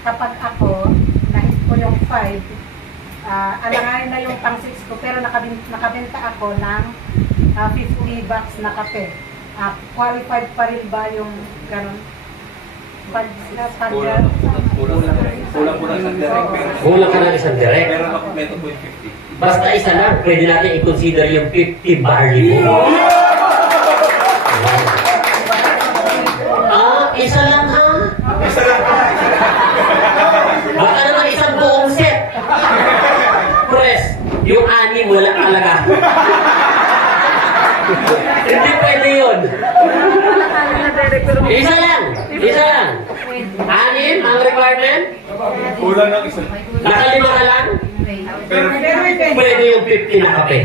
kapag ako, nahit ko yung 5, alangayin na yung pang 6 ko, pero nakabenta ako ng 50 bucks na kape. Qualified pa rin ba yung ganun? Kulang po ng isang direct. Kulang ka ng isang direct. Meron ako meto po yung 50. Basta isa lang, pwede natin i-consider yung 50 barley mo. Isa lang ha? Isa lang. Baka naman isang buong set. Press, yung 6 wala talaga. Hindi pwede yun. Isa lang. 6 ang requirement. Kulang ng isa. Nakalima ka lang. Pero Pwede yung 50 na kape.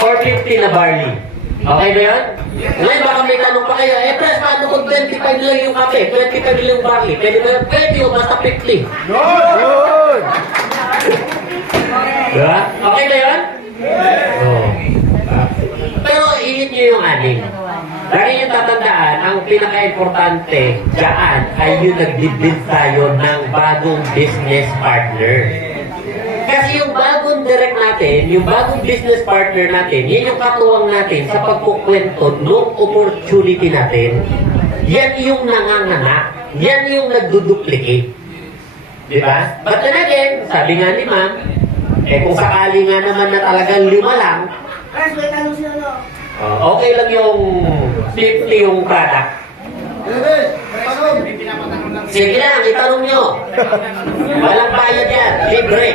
Or 50 na barley. Okay ba yun? Ngayon baka may tanong pa kayo, press, paano kung 25 lang yung kape, 25 lang yung barley? Pwede ba yun? Pwede yung basta 50. Good! Diba? Okay ba yun? Oo. Pero init nyo yung 6. Lagi yung tatandaan, ang pinaka-importante dyan ay yung nag-build tayo ng bagong business partner. Kasi yung bagong direct natin, yung bagong business partner natin, yun yung katuwang natin sa pagkukwento ng opportunity natin. Yan yung nanganganak. Yan yung nagduduplicate. Diba? But then again, sabi nga ni ma'am, kung sakali nga naman na talagang 5 lang, Okay lang yung 50 yung product. Sige lang, itanong nyo. Walang bayad yan, libre.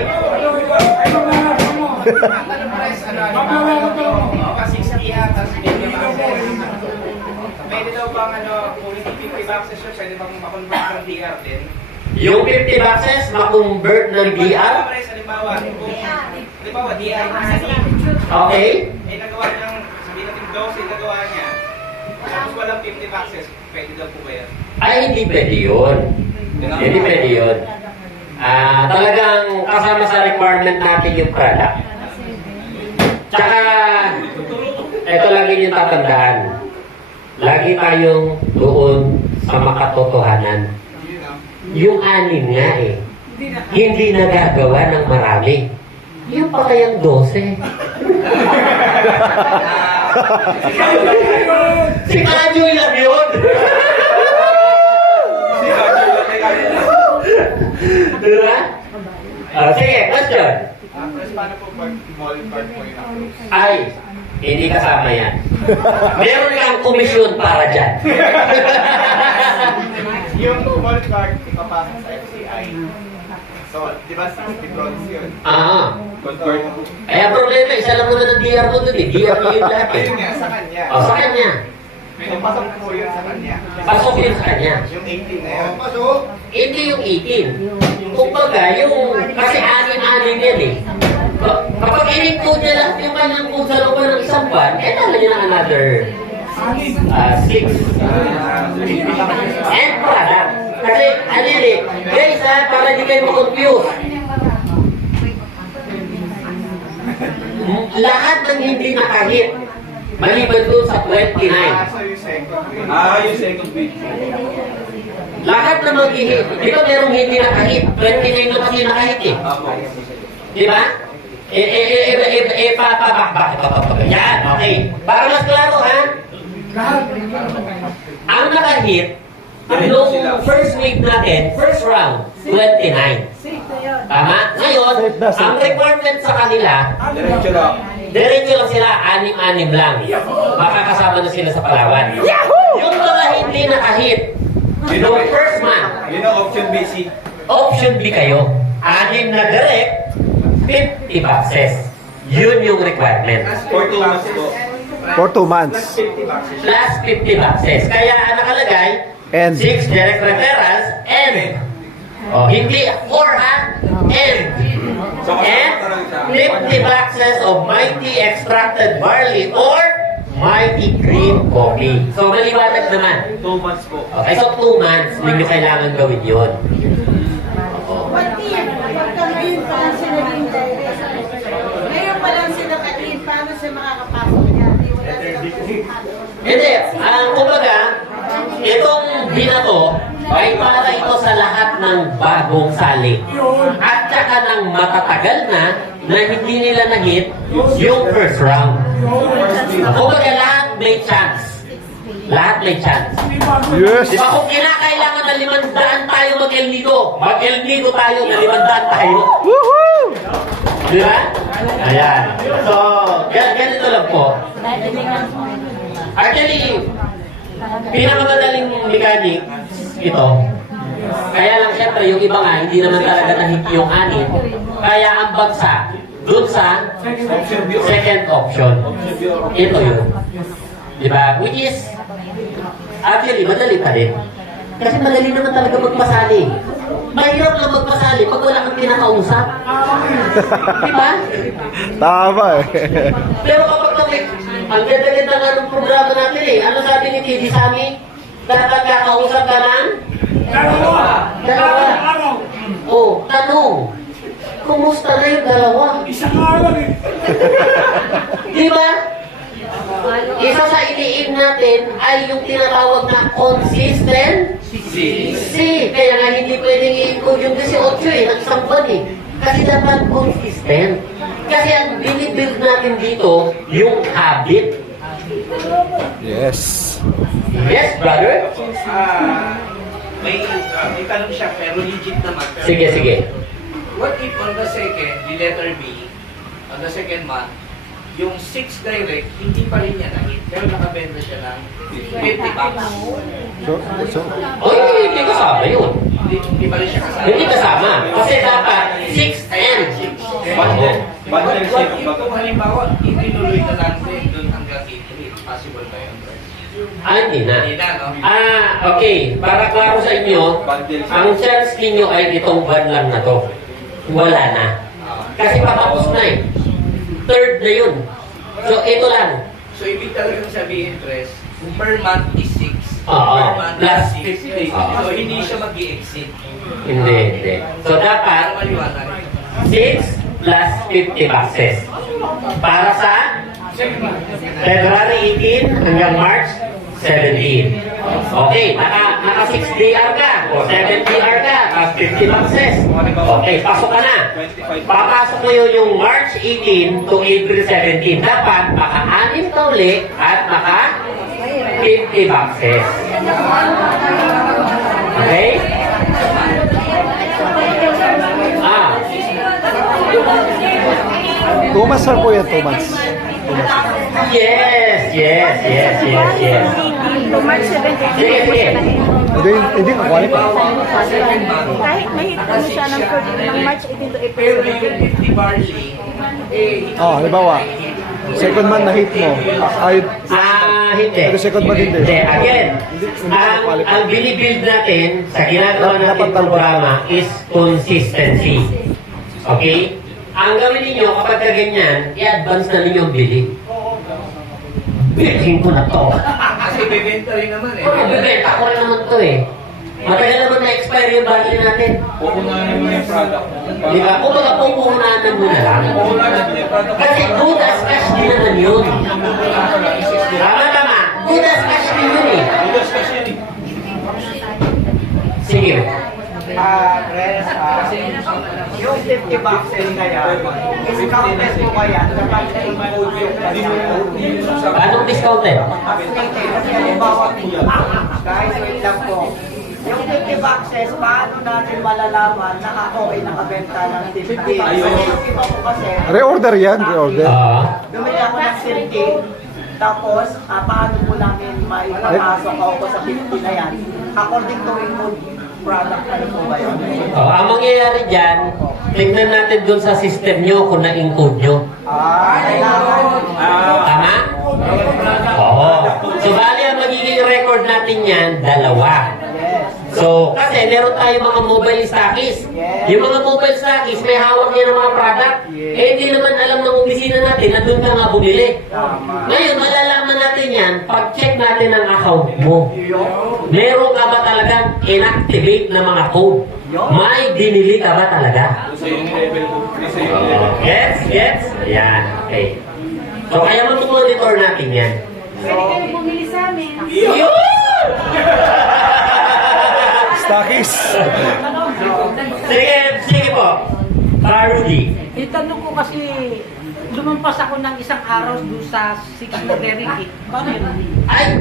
Pwede daw bang kung hindi 50 boxes yun, pwede bang makonvert ng DR din? Yung 50 boxes, makonvert ng DR. Halimbawa, halimbawa, DR na Okay. eh nagawa niyang, sabihin natin 12 nagawa niya, tapos walang 50 boxes, pwede daw po ba yan? Ay, hindi pwede yun. Hindi pwede yun. Talagang kasama sa requirement natin yung product. Tsaka, ito lagi yung tatandaan. Lagi tayong doon sa makatotohanan. Yung 6 nga eh, hindi nagagawa ng marami. Yung pa kayang 12. Si Kajoy lang yun. Diba? Sige, question. Tapos paano po pag mall card po yung approach? Ay, hindi kasama yan. Meron kang komisyon para dyan. Yung mall card, ipapasok sa FCI. So, di ba 60 crowns yun? Convert. Kaya problema, isa lang muna ng DR mo dun eh. DR mo yun lahat eh. Ayun nga, sa kanya. Sa kanya. So, pasok po yun sa kanya. Pasok yun sa kanya. Yung 18 na yun. Hindi yung 18. Kumbaga, yung, kasi 6 yan eh. Kapag in-include niya lang yung kanyang kung sa loob ng isang buwan, dala niya ng another 6. And product. Kasi, guys para di kayo ma-confuse. Lahat ng hindi nakahit, maliban doon sa 29. So, yung second week. Yung second week. Lahat na mag-hit. Di ba merong hindi nakahit? 29 na kasi nakahit eh. Di ba? Yan, okay. Para mas klaro ha, ang nakahit, nung first week natin, first round, 29. Tama? Ngayon, ang requirement sa kanila, Diretso lang. diretso lang sila, 6 lang. Makakasama na sila sa Palawan. Yung mga hindi nakahit, yung first month, Yun ang option BC. option B kayo. 6 na direct, 50 boxes. Yun yung requirement. For 2 months po. For 2 months. Plus 50 boxes. Kaya ang nakalagay, And 6 direct referrals and hindi 4 ha? And 50 boxes of mighty extracted barley or mighty green coffee. So maliwanag naman. 2 months po. Okay, so 2 months, hindi nyo kailangan gawin yun. Pati, pagka ngayon pa lang sila naging direct. Ngayon pa lang sila naging, paano sila makakapasok niya? Hindi, kumbaga, itong binato ay para ito sa lahat ng bagong sali. At saka ng matatagal na hindi nila na-hit yung first round. Kumbaga, lahat may chance. Lahat may chance. yes. Di ba kung kinakailangan na 500 tayo mag-El Nido, mag-El Nido tayo na 500 tayo. Woohoo! Di ba? Ayan. So, ganito lang po. Actually, pinakamadaling mechanic ito. Kaya lang siyempre yung iba nga, hindi naman talaga nahit yung 6. Kaya ang bagsak dun sa second option. Ito yun. Diba? Which is, actually, madali pa rin. Kasi madali naman talaga magpasali. Mahirap lang magpasali pag wala kang pinakausap. Diba? Tama eh. Pero kapag ang ganda-ganda nga ng programa natin eh. Ano sabi ni TV Sammy? Dapat kakausap ka ng? Dalawa. Oh, tanong. Kumusta na yung dalawa? Isang araw eh. Di ba? Isa sa iniim natin ay yung tinatawag na consistency. Kaya nga hindi pwedeng i-include yung 18 eh, ng isang buwan eh. Kasi dapat consistent. Kasi ang binibuild natin dito, yung habit. Yes. Yes, brother? May tanong siya, pero legit naman. Pero Sige, sige. What if on the second, the letter B, on the second month, yung 6 direct, hindi pa rin niya na-hit. Pero nakabenta siya ng 50 bucks. So, Oy, hindi kasama yun. Hindi pa rin siya kasama. Hindi kasama. Kasi dapat 6M. Bundle. Bundle siya. What if kung halimbawa, itinuloy na natin doon hanggang 8 possible ba yun? Hindi na. Hindi na, no? Okay. Para klaro sa inyo, ang chance ninyo ay itong buwan lang na to. Wala na. Kasi patapos na eh. Third na yun. So, ito lang. So, ibig talagang sabihin, Tres, per month is 6. Oo. Per month Plus is 6. Oo. So, hindi siya mag-i-exit. Hindi. So, dapat Para maliwanag. 6 plus 50 boxes. Para sa February 18 hanggang March 17. Okay, naka 6 DR ka o 7 DR ka, tapos 50 boxes. Okay, pasok ka na. Papasok mo yun yung March 18 to April 17. Dapat maka-anim ka uli at maka 50 boxes. Okay? Ah, 2 months na po yan, 2 months. yes. March 17. Sige. Hindi ka qualify. Kahit mahit ano siya ng March 18 to April Pero yung 50 barley, eh, Halimbawa, second month na hit mo. Hindi. Pero second month hindi. Again, ang binibuild natin sa ginagawa natin programa is consistency. Okay? Ang gawin ninyo kapag ganyan, i-advance na ninyo ang bili. Bilhin ko na to. kasi bebenta rin naman eh. Bibenta ko rin naman to eh. Matagal naman na-expire yung battery natin. Pupunahan mo yung product. Di ba? Kung baga pupunahan na muna lang. Pupunahan mo yung product. Kasi good as cash din naman yun. Tama. Good as cash din yun eh. Sige. Tres, yung 50 boxes na yan, discounted mo kaya kapag na-include yung Anong discounted? Kasi halimbawa, guys, wait lang po. Yung 50 boxes, paano natin malalaman na ako ay nakabenta ng 50? Kasi yung iba ko kasi, Reorder yan, reorder. bumili ako ng 50, tapos paano po namin maipapasok ako sa 50 na yan? According to include product, ano po ba yun? Ang mangyayari dyan, tignan natin dun sa system nyo kung na-encode nyo. Kailangan. Tama? Oo. So, bali ang magiging record natin yan, 2. So, kasi meron tayo mga mobile stockies. Yung mga mobile stockies, may hawak niya ng mga product. Eh, hindi naman alam ng opisina natin na doon ka nga bumili. Ngayon, malalaman natin yan, pag-check natin ang account mo. Meron ka ba talagang inactivate na mga code? May binili ka ba talaga? Isa yung level ko. Isa yung level. Gets? Ayan, okay. So, kaya mag-monitor natin yan. Pwede kayo bumili sa amin. Yun! Stockies. Sige po. Rudy. Itanong ko kasi, lumampas ako ng isang araw doon sa 6 na Derrick. Bakit? Ay,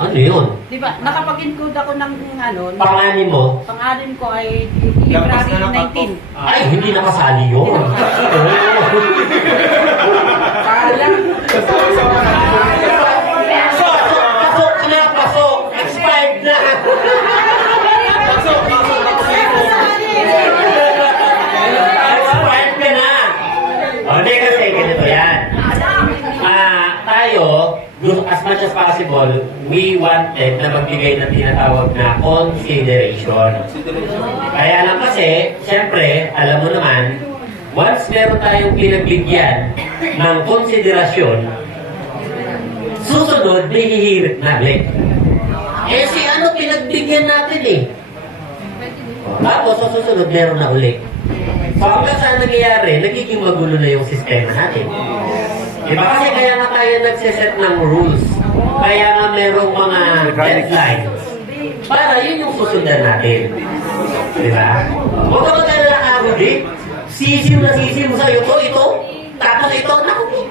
ano yun? Di ba, nakapag-encode ako ng ano, Panganin mo? pangalan ko ay February 19. Ay, hindi nakasali yun. Pasok. Expired na. Expired ka na. Hindi kasi ganito yan. Tayo, as much as possible, we wanted na magbigay ng tinatawag na consideration. Kaya lang kasi, syempre, alam mo naman, once meron tayong pinagbigyan ng konsiderasyon, susunod, may hihirit na ulit. Eh, si ano pinagbigyan natin eh. Tapos, sa susunod, meron na ulit. So, hanggang saan nangyayari, nagiging magulo na yung sistema natin. Diba? Kasi kaya nga tayo nagsiset ng rules. Kaya nga merong mga deadlines. Para yun yung susundan natin. Diba? Huwag ka magkala na Rudy. Sisiw mo sa'yo ito. Tapos ito, naku.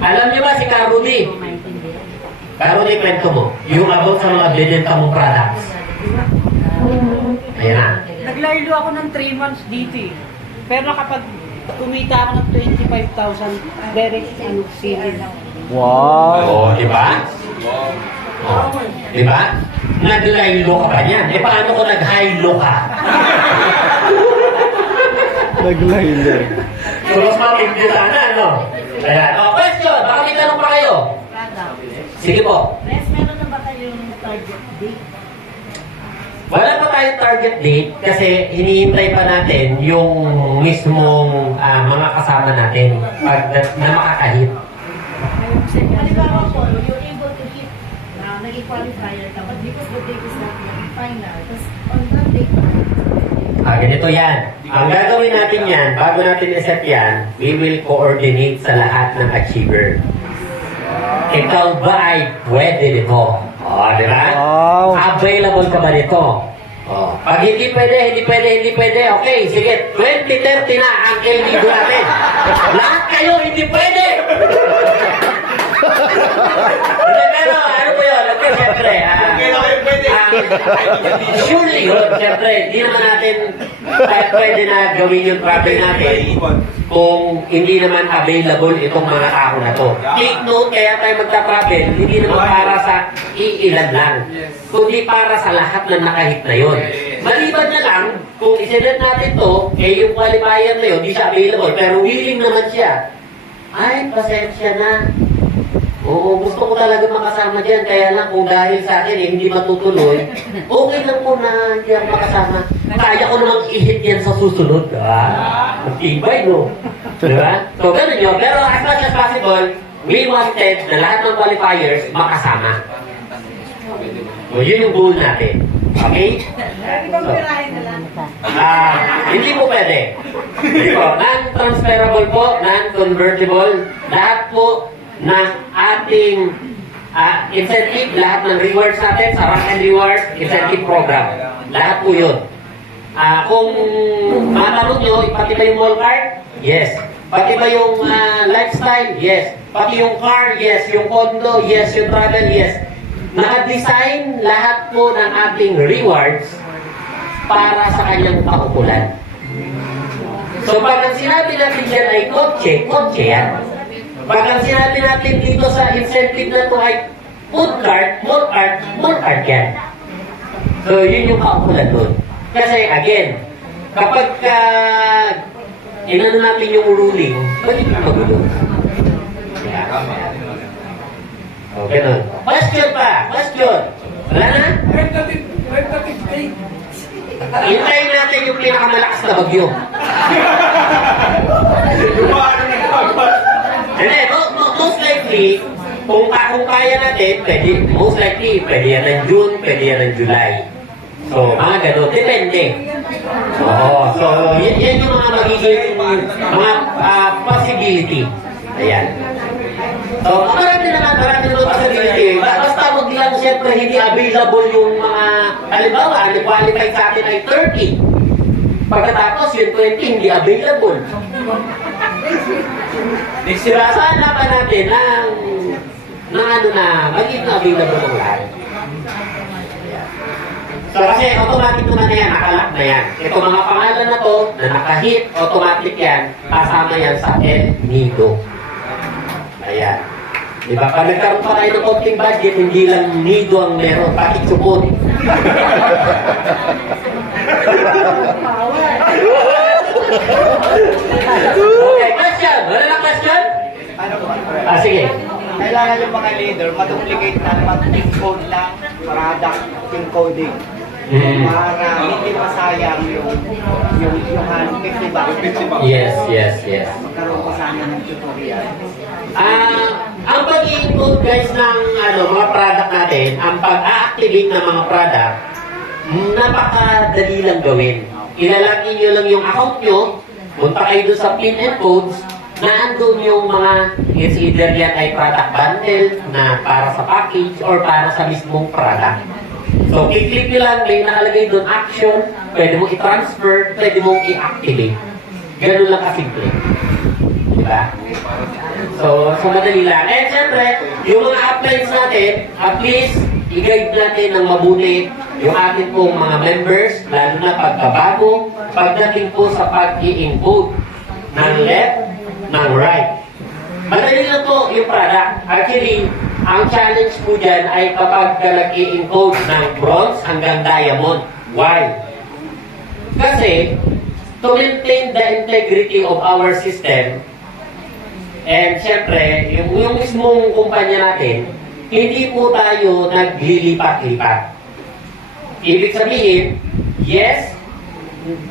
Alam niyo ba si Rudy? Rudy, kwento mo. Yung about sa mga binenta mong products. Ayan na. Naglaylo ako ng 3 months dito eh. Pero nakapag kumita ako ng 25,000 direct civil. Wow. Oh, di ba? Oh, di ba? Nag-laylo ka ba niyan? Eh, paano kung nag-high-low ka? Naglaylo. So, mas matindi sana, ano? Ayan. Oh, question! Baka may tanong pa kayo? Sige po. Meron na ba kayong target date? Wala pa tayong target date kasi hinihintay pa natin yung mismong mga kasama natin na makakahit. Halimbawa po, you're able to hit na naging qualifier ka, but because the date is not yet final, tapos on that date, Ganito yan. Ang gagawin natin yan, bago natin iset yan, we will coordinate sa lahat ng achiever. Ikaw ba ay pwede nito? Di ba? Wow. Available ka ba nito? Pag hindi pwede, okay, sige, 2030 na ang LDO natin. Lahat kayo hindi pwede! Hindi, pero ano po yun? Okay, siyempre, surely yun, siyempre, hindi naman natin pwede na gawin yung travel natin kung hindi naman available itong mga tao na to. Take note, kaya tayo magta-travel, hindi naman para sa iilan lang, kundi para sa lahat ng nakahit na yun. Maliban na lang, kung isinet natin to, eh yung qualifier na yun, di siya available, pero willing naman siya. Ay, pasensya na. Oo, gusto ko talaga makasama dyan, kaya lang kung dahil sa akin eh, hindi matutuloy, okay lang po na hindi ako makasama. Kaya ko namang i-hit yan sa susunod. Matibay, no? Diba? So, ganun yun. Pero as much as possible, we wanted na lahat ng qualifiers makasama. So, yun yung goal natin. Okay? Pwede bang pirahin na lang? Hindi po pwede. Hindi po. Non-transferable po, non-convertible. Lahat po ng ating incentive, lahat ng rewards natin sa Rank and Rewards Incentive Program. Lahat po yun. Kung matanong nyo, pati ba yung mall card? Yes. Pati ba yung lifestyle? Yes. Pati yung car? Yes. Yung condo? Yes. Yung travel? Yes. Naka-design lahat po ng ating rewards para sa kanyang kaukulan. So pag ang sinabi natin dyan ay kotse, kotse yan. Pag ang sinabi natin dito sa incentive na ito ay food card, mall card yan. So yun yung kaukulan doon. Kasi again, kapag inano natin yung ruling, pwede ka magulo. O, ganun. Question pa! Question! Wala na? Tentative date. Hintayin natin yung pinakamalakas na bagyo. Hindi, most likely, kung kaya natin, most likely, pwede yan ng June, pwede yan ng July. So, mga ganun. Depende. Oo. So, yan yung mga magiging mga possibility. Ayan. So, marami naman possibility. Basta wag lang siyempre hindi available yung mga, halimbawa, ang qualified sa atin ay 30. Pagkatapos yung 20 hindi available. Saan na ba natin ng ano na, magiging available ang lahat. So kasi automatic naman na yan, nakalak na yan. Ito mga pangalan na to, na nakahit, automatic yan, kasama yan sa El Nido. Ayan. Diba? Pag nagkaroon pa tayo ng konting budget, hindi lang nido ang meron, pati supot. Okay, question? Wala na question? Ano po? Sige. Kailangan yung mga leader maduplicate na mag-code lang product yung coding. Para hindi masayang yung 50 bucks. Yes. Magkaroon ko sana ng tutorial. Ang pag-i-include guys ng mga product natin, ang pag-a-activate ng mga product, napakadali lang gawin. Ilalagin nyo lang yung account nyo, punta kayo doon sa pin and codes, na andun yung mga, it's either yan ay product bundle na para sa package or para sa mismong product. So, i-click nyo lang, may nakalagay doon action, pwede mong i-transfer, pwede mong i-activate. Ganun lang kasimple. Diba? So madali lang. Eh, siyempre, yung mga uplines natin, at least, i-guide natin ng mabuti yung ating pong mga members, lalo na pagkabago, pagdating po sa pag-i-encode. ng left, ng right. Madali lang po yung product. Actually, ang challenge po dyan ay kapag ka nag-i-encode ng bronze hanggang diamond. Why? Kasi, to maintain the integrity of our system, and syempre, yung mismong kumpanya natin, hindi po tayo naglilipat-lipat. Ibig sabihin, yes,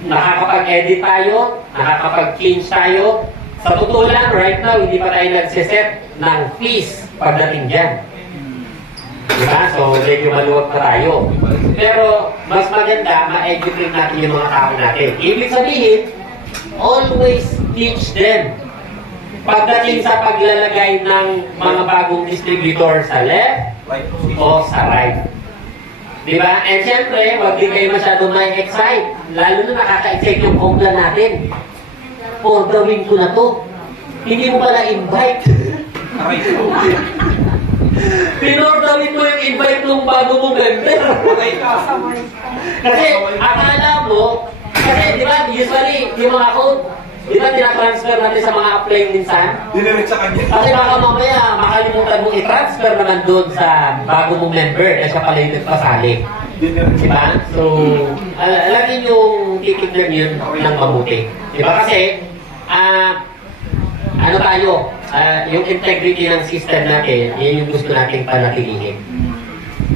nakakapag-edit tayo, nakakapag-change tayo. Sa totoo lang, right now, hindi pa tayo nagsiset ng fees pagdating dyan. Diba? So, medyo maluwag pa tayo. Pero, mas maganda, ma-educate natin yung mga tao natin. Ibig sabihin, always teach them. Pagdating sa paglalagay ng mga bagong distributor sa left o sa right. Diba? And syempre, huwag din kayo masyadong ma-excite. Lalo na nakaka-excite yung compla natin. For the win ko na to. Hindi mo pala invite. Pinordawin mo yung invite ng bago mong member. Kasi akala mo, kasi di ba, usually, yung mga code, di ba tinatransfer natin sa mga upline minsan? Dinirit sa kanya. Kasi baka mamaya makalimutan mo i-transfer naman doon sa bago mong member na siya pala yung nagpasali. Diba? So, alam yung titignan yun ng mabuti. Diba? Kasi, ano tayo, yung integrity ng system natin, yun yung gusto nating panatilihin.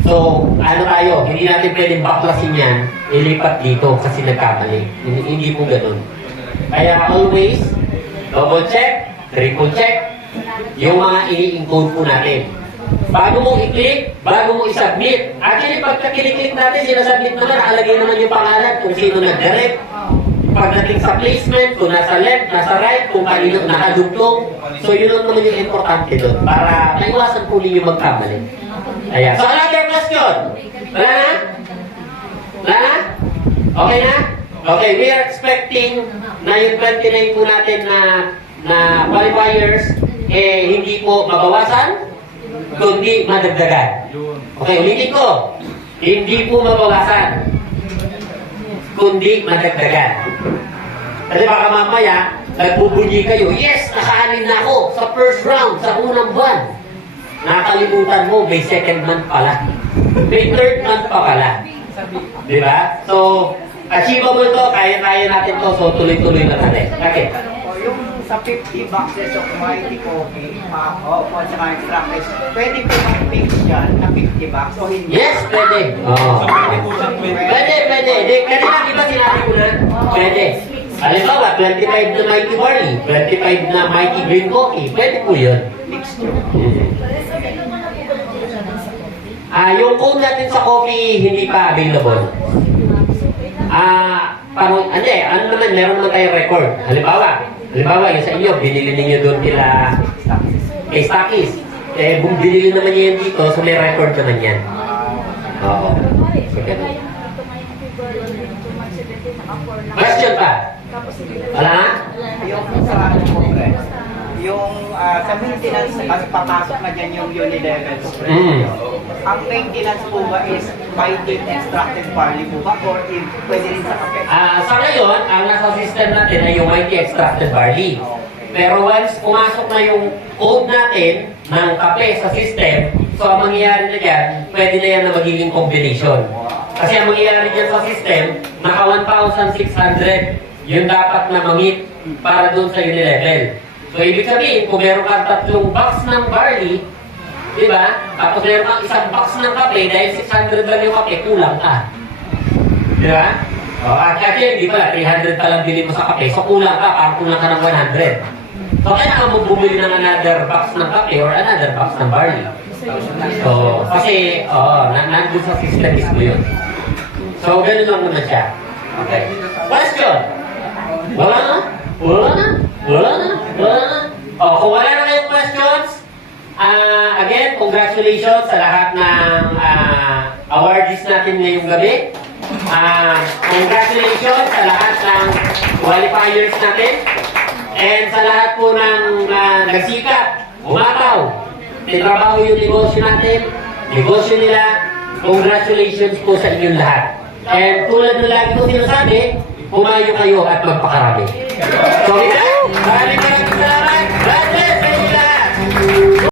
So, ano tayo, hindi natin pwedeng baklasin yan, ilipat dito kasi nagkamali. Hindi po ganun. Kaya always, double check, triple check, yung mga ini-encode po natin. Bago mo i-click, bago mo i-submit. Actually, pagka kiniklik natin, sinasubmit naman, nakalagay naman yung pangalan kung sino nag-direct. Pagdating sa placement, kung nasa left, nasa right, kung kanino nakadugtong. So, yun lang naman yung importante doon para maiwasan po ninyo magkamali. Ayan. So, another question? Wala na? Wala na? Okay na? Okay, we are expecting na yung 29 po natin na qualifiers, hindi po mabawasan, kundi madagdagan. Okay, ulitin ko. Hindi po mabawasan, kundi madagdagan. Kasi baka mamaya, nagbubunyi kayo, yes, nakaanin na ako sa first round, sa unang buwan. Nakalimutan mo, may second month pala. May third month pa pala. Diba? So, achievable to, kaya-kaya natin to, so tuloy-tuloy na natin. Okay. Yung sa 50 boxes of Mighty Coffee, o sa extra case, pwede po mag-fix yan na 50 bucks o hindi? Yes, pwede. Oh. Pwede. Kanina, di ba sinabi ko na? Pwede. Halimbawa, 25 na Mighty Barley, 25 na Mighty Green Coffee, pwede po yun. Yung code natin sa coffee, hindi pa available. Ano naman, meron naman tayong record. Halimbawa, yung sa inyo, binili ninyo doon nila kay Stockies. Binili naman niya yan dito, so may record naman yan. Oo. Question pa? Wala na? Yung sa sa maintenance, kasi papasok na dyan yung unilevel spread. Ang maintenance po ba is fighting extracted barley po ba or pwede rin sa kape? Sa ngayon, ang nasa system natin ay yung mighty extracted barley. Pero once pumasok na yung code natin ng kape sa system, so ang mangyayari na dyan, pwede na yan na magiging combination. Kasi ang mangyayari dyan sa system, naka 1,600 yung dapat na mamit para doon sa unilevel. So, ibig sabihin, kung meron kang 3 box ng barley, di ba? Tapos meron kang 1 box ng kape, dahil 600 lang yung kape, kulang ka. Di ba? Kasi, di ba, 300 pa lang bili mo sa kape, so kulang ka, parang kulang ka ng 100. So, kailangan mo bumili ng another box ng kape or another box ng barley. So, kasi, nandun sa system mismo yun. So, ganun lang naman siya. Okay. Question? Wala na? Kung wala na kayong questions, again, congratulations sa lahat ng awardees natin ngayong gabi. Congratulations sa lahat ng qualifiers natin. And sa lahat po ng nagsikap, umataw, tinrabaho yung negosyo natin, negosyo nila, congratulations po sa inyong lahat. And tulad ng lagi ko sinasabi, pumayo kayo at magpakarami. So, maraming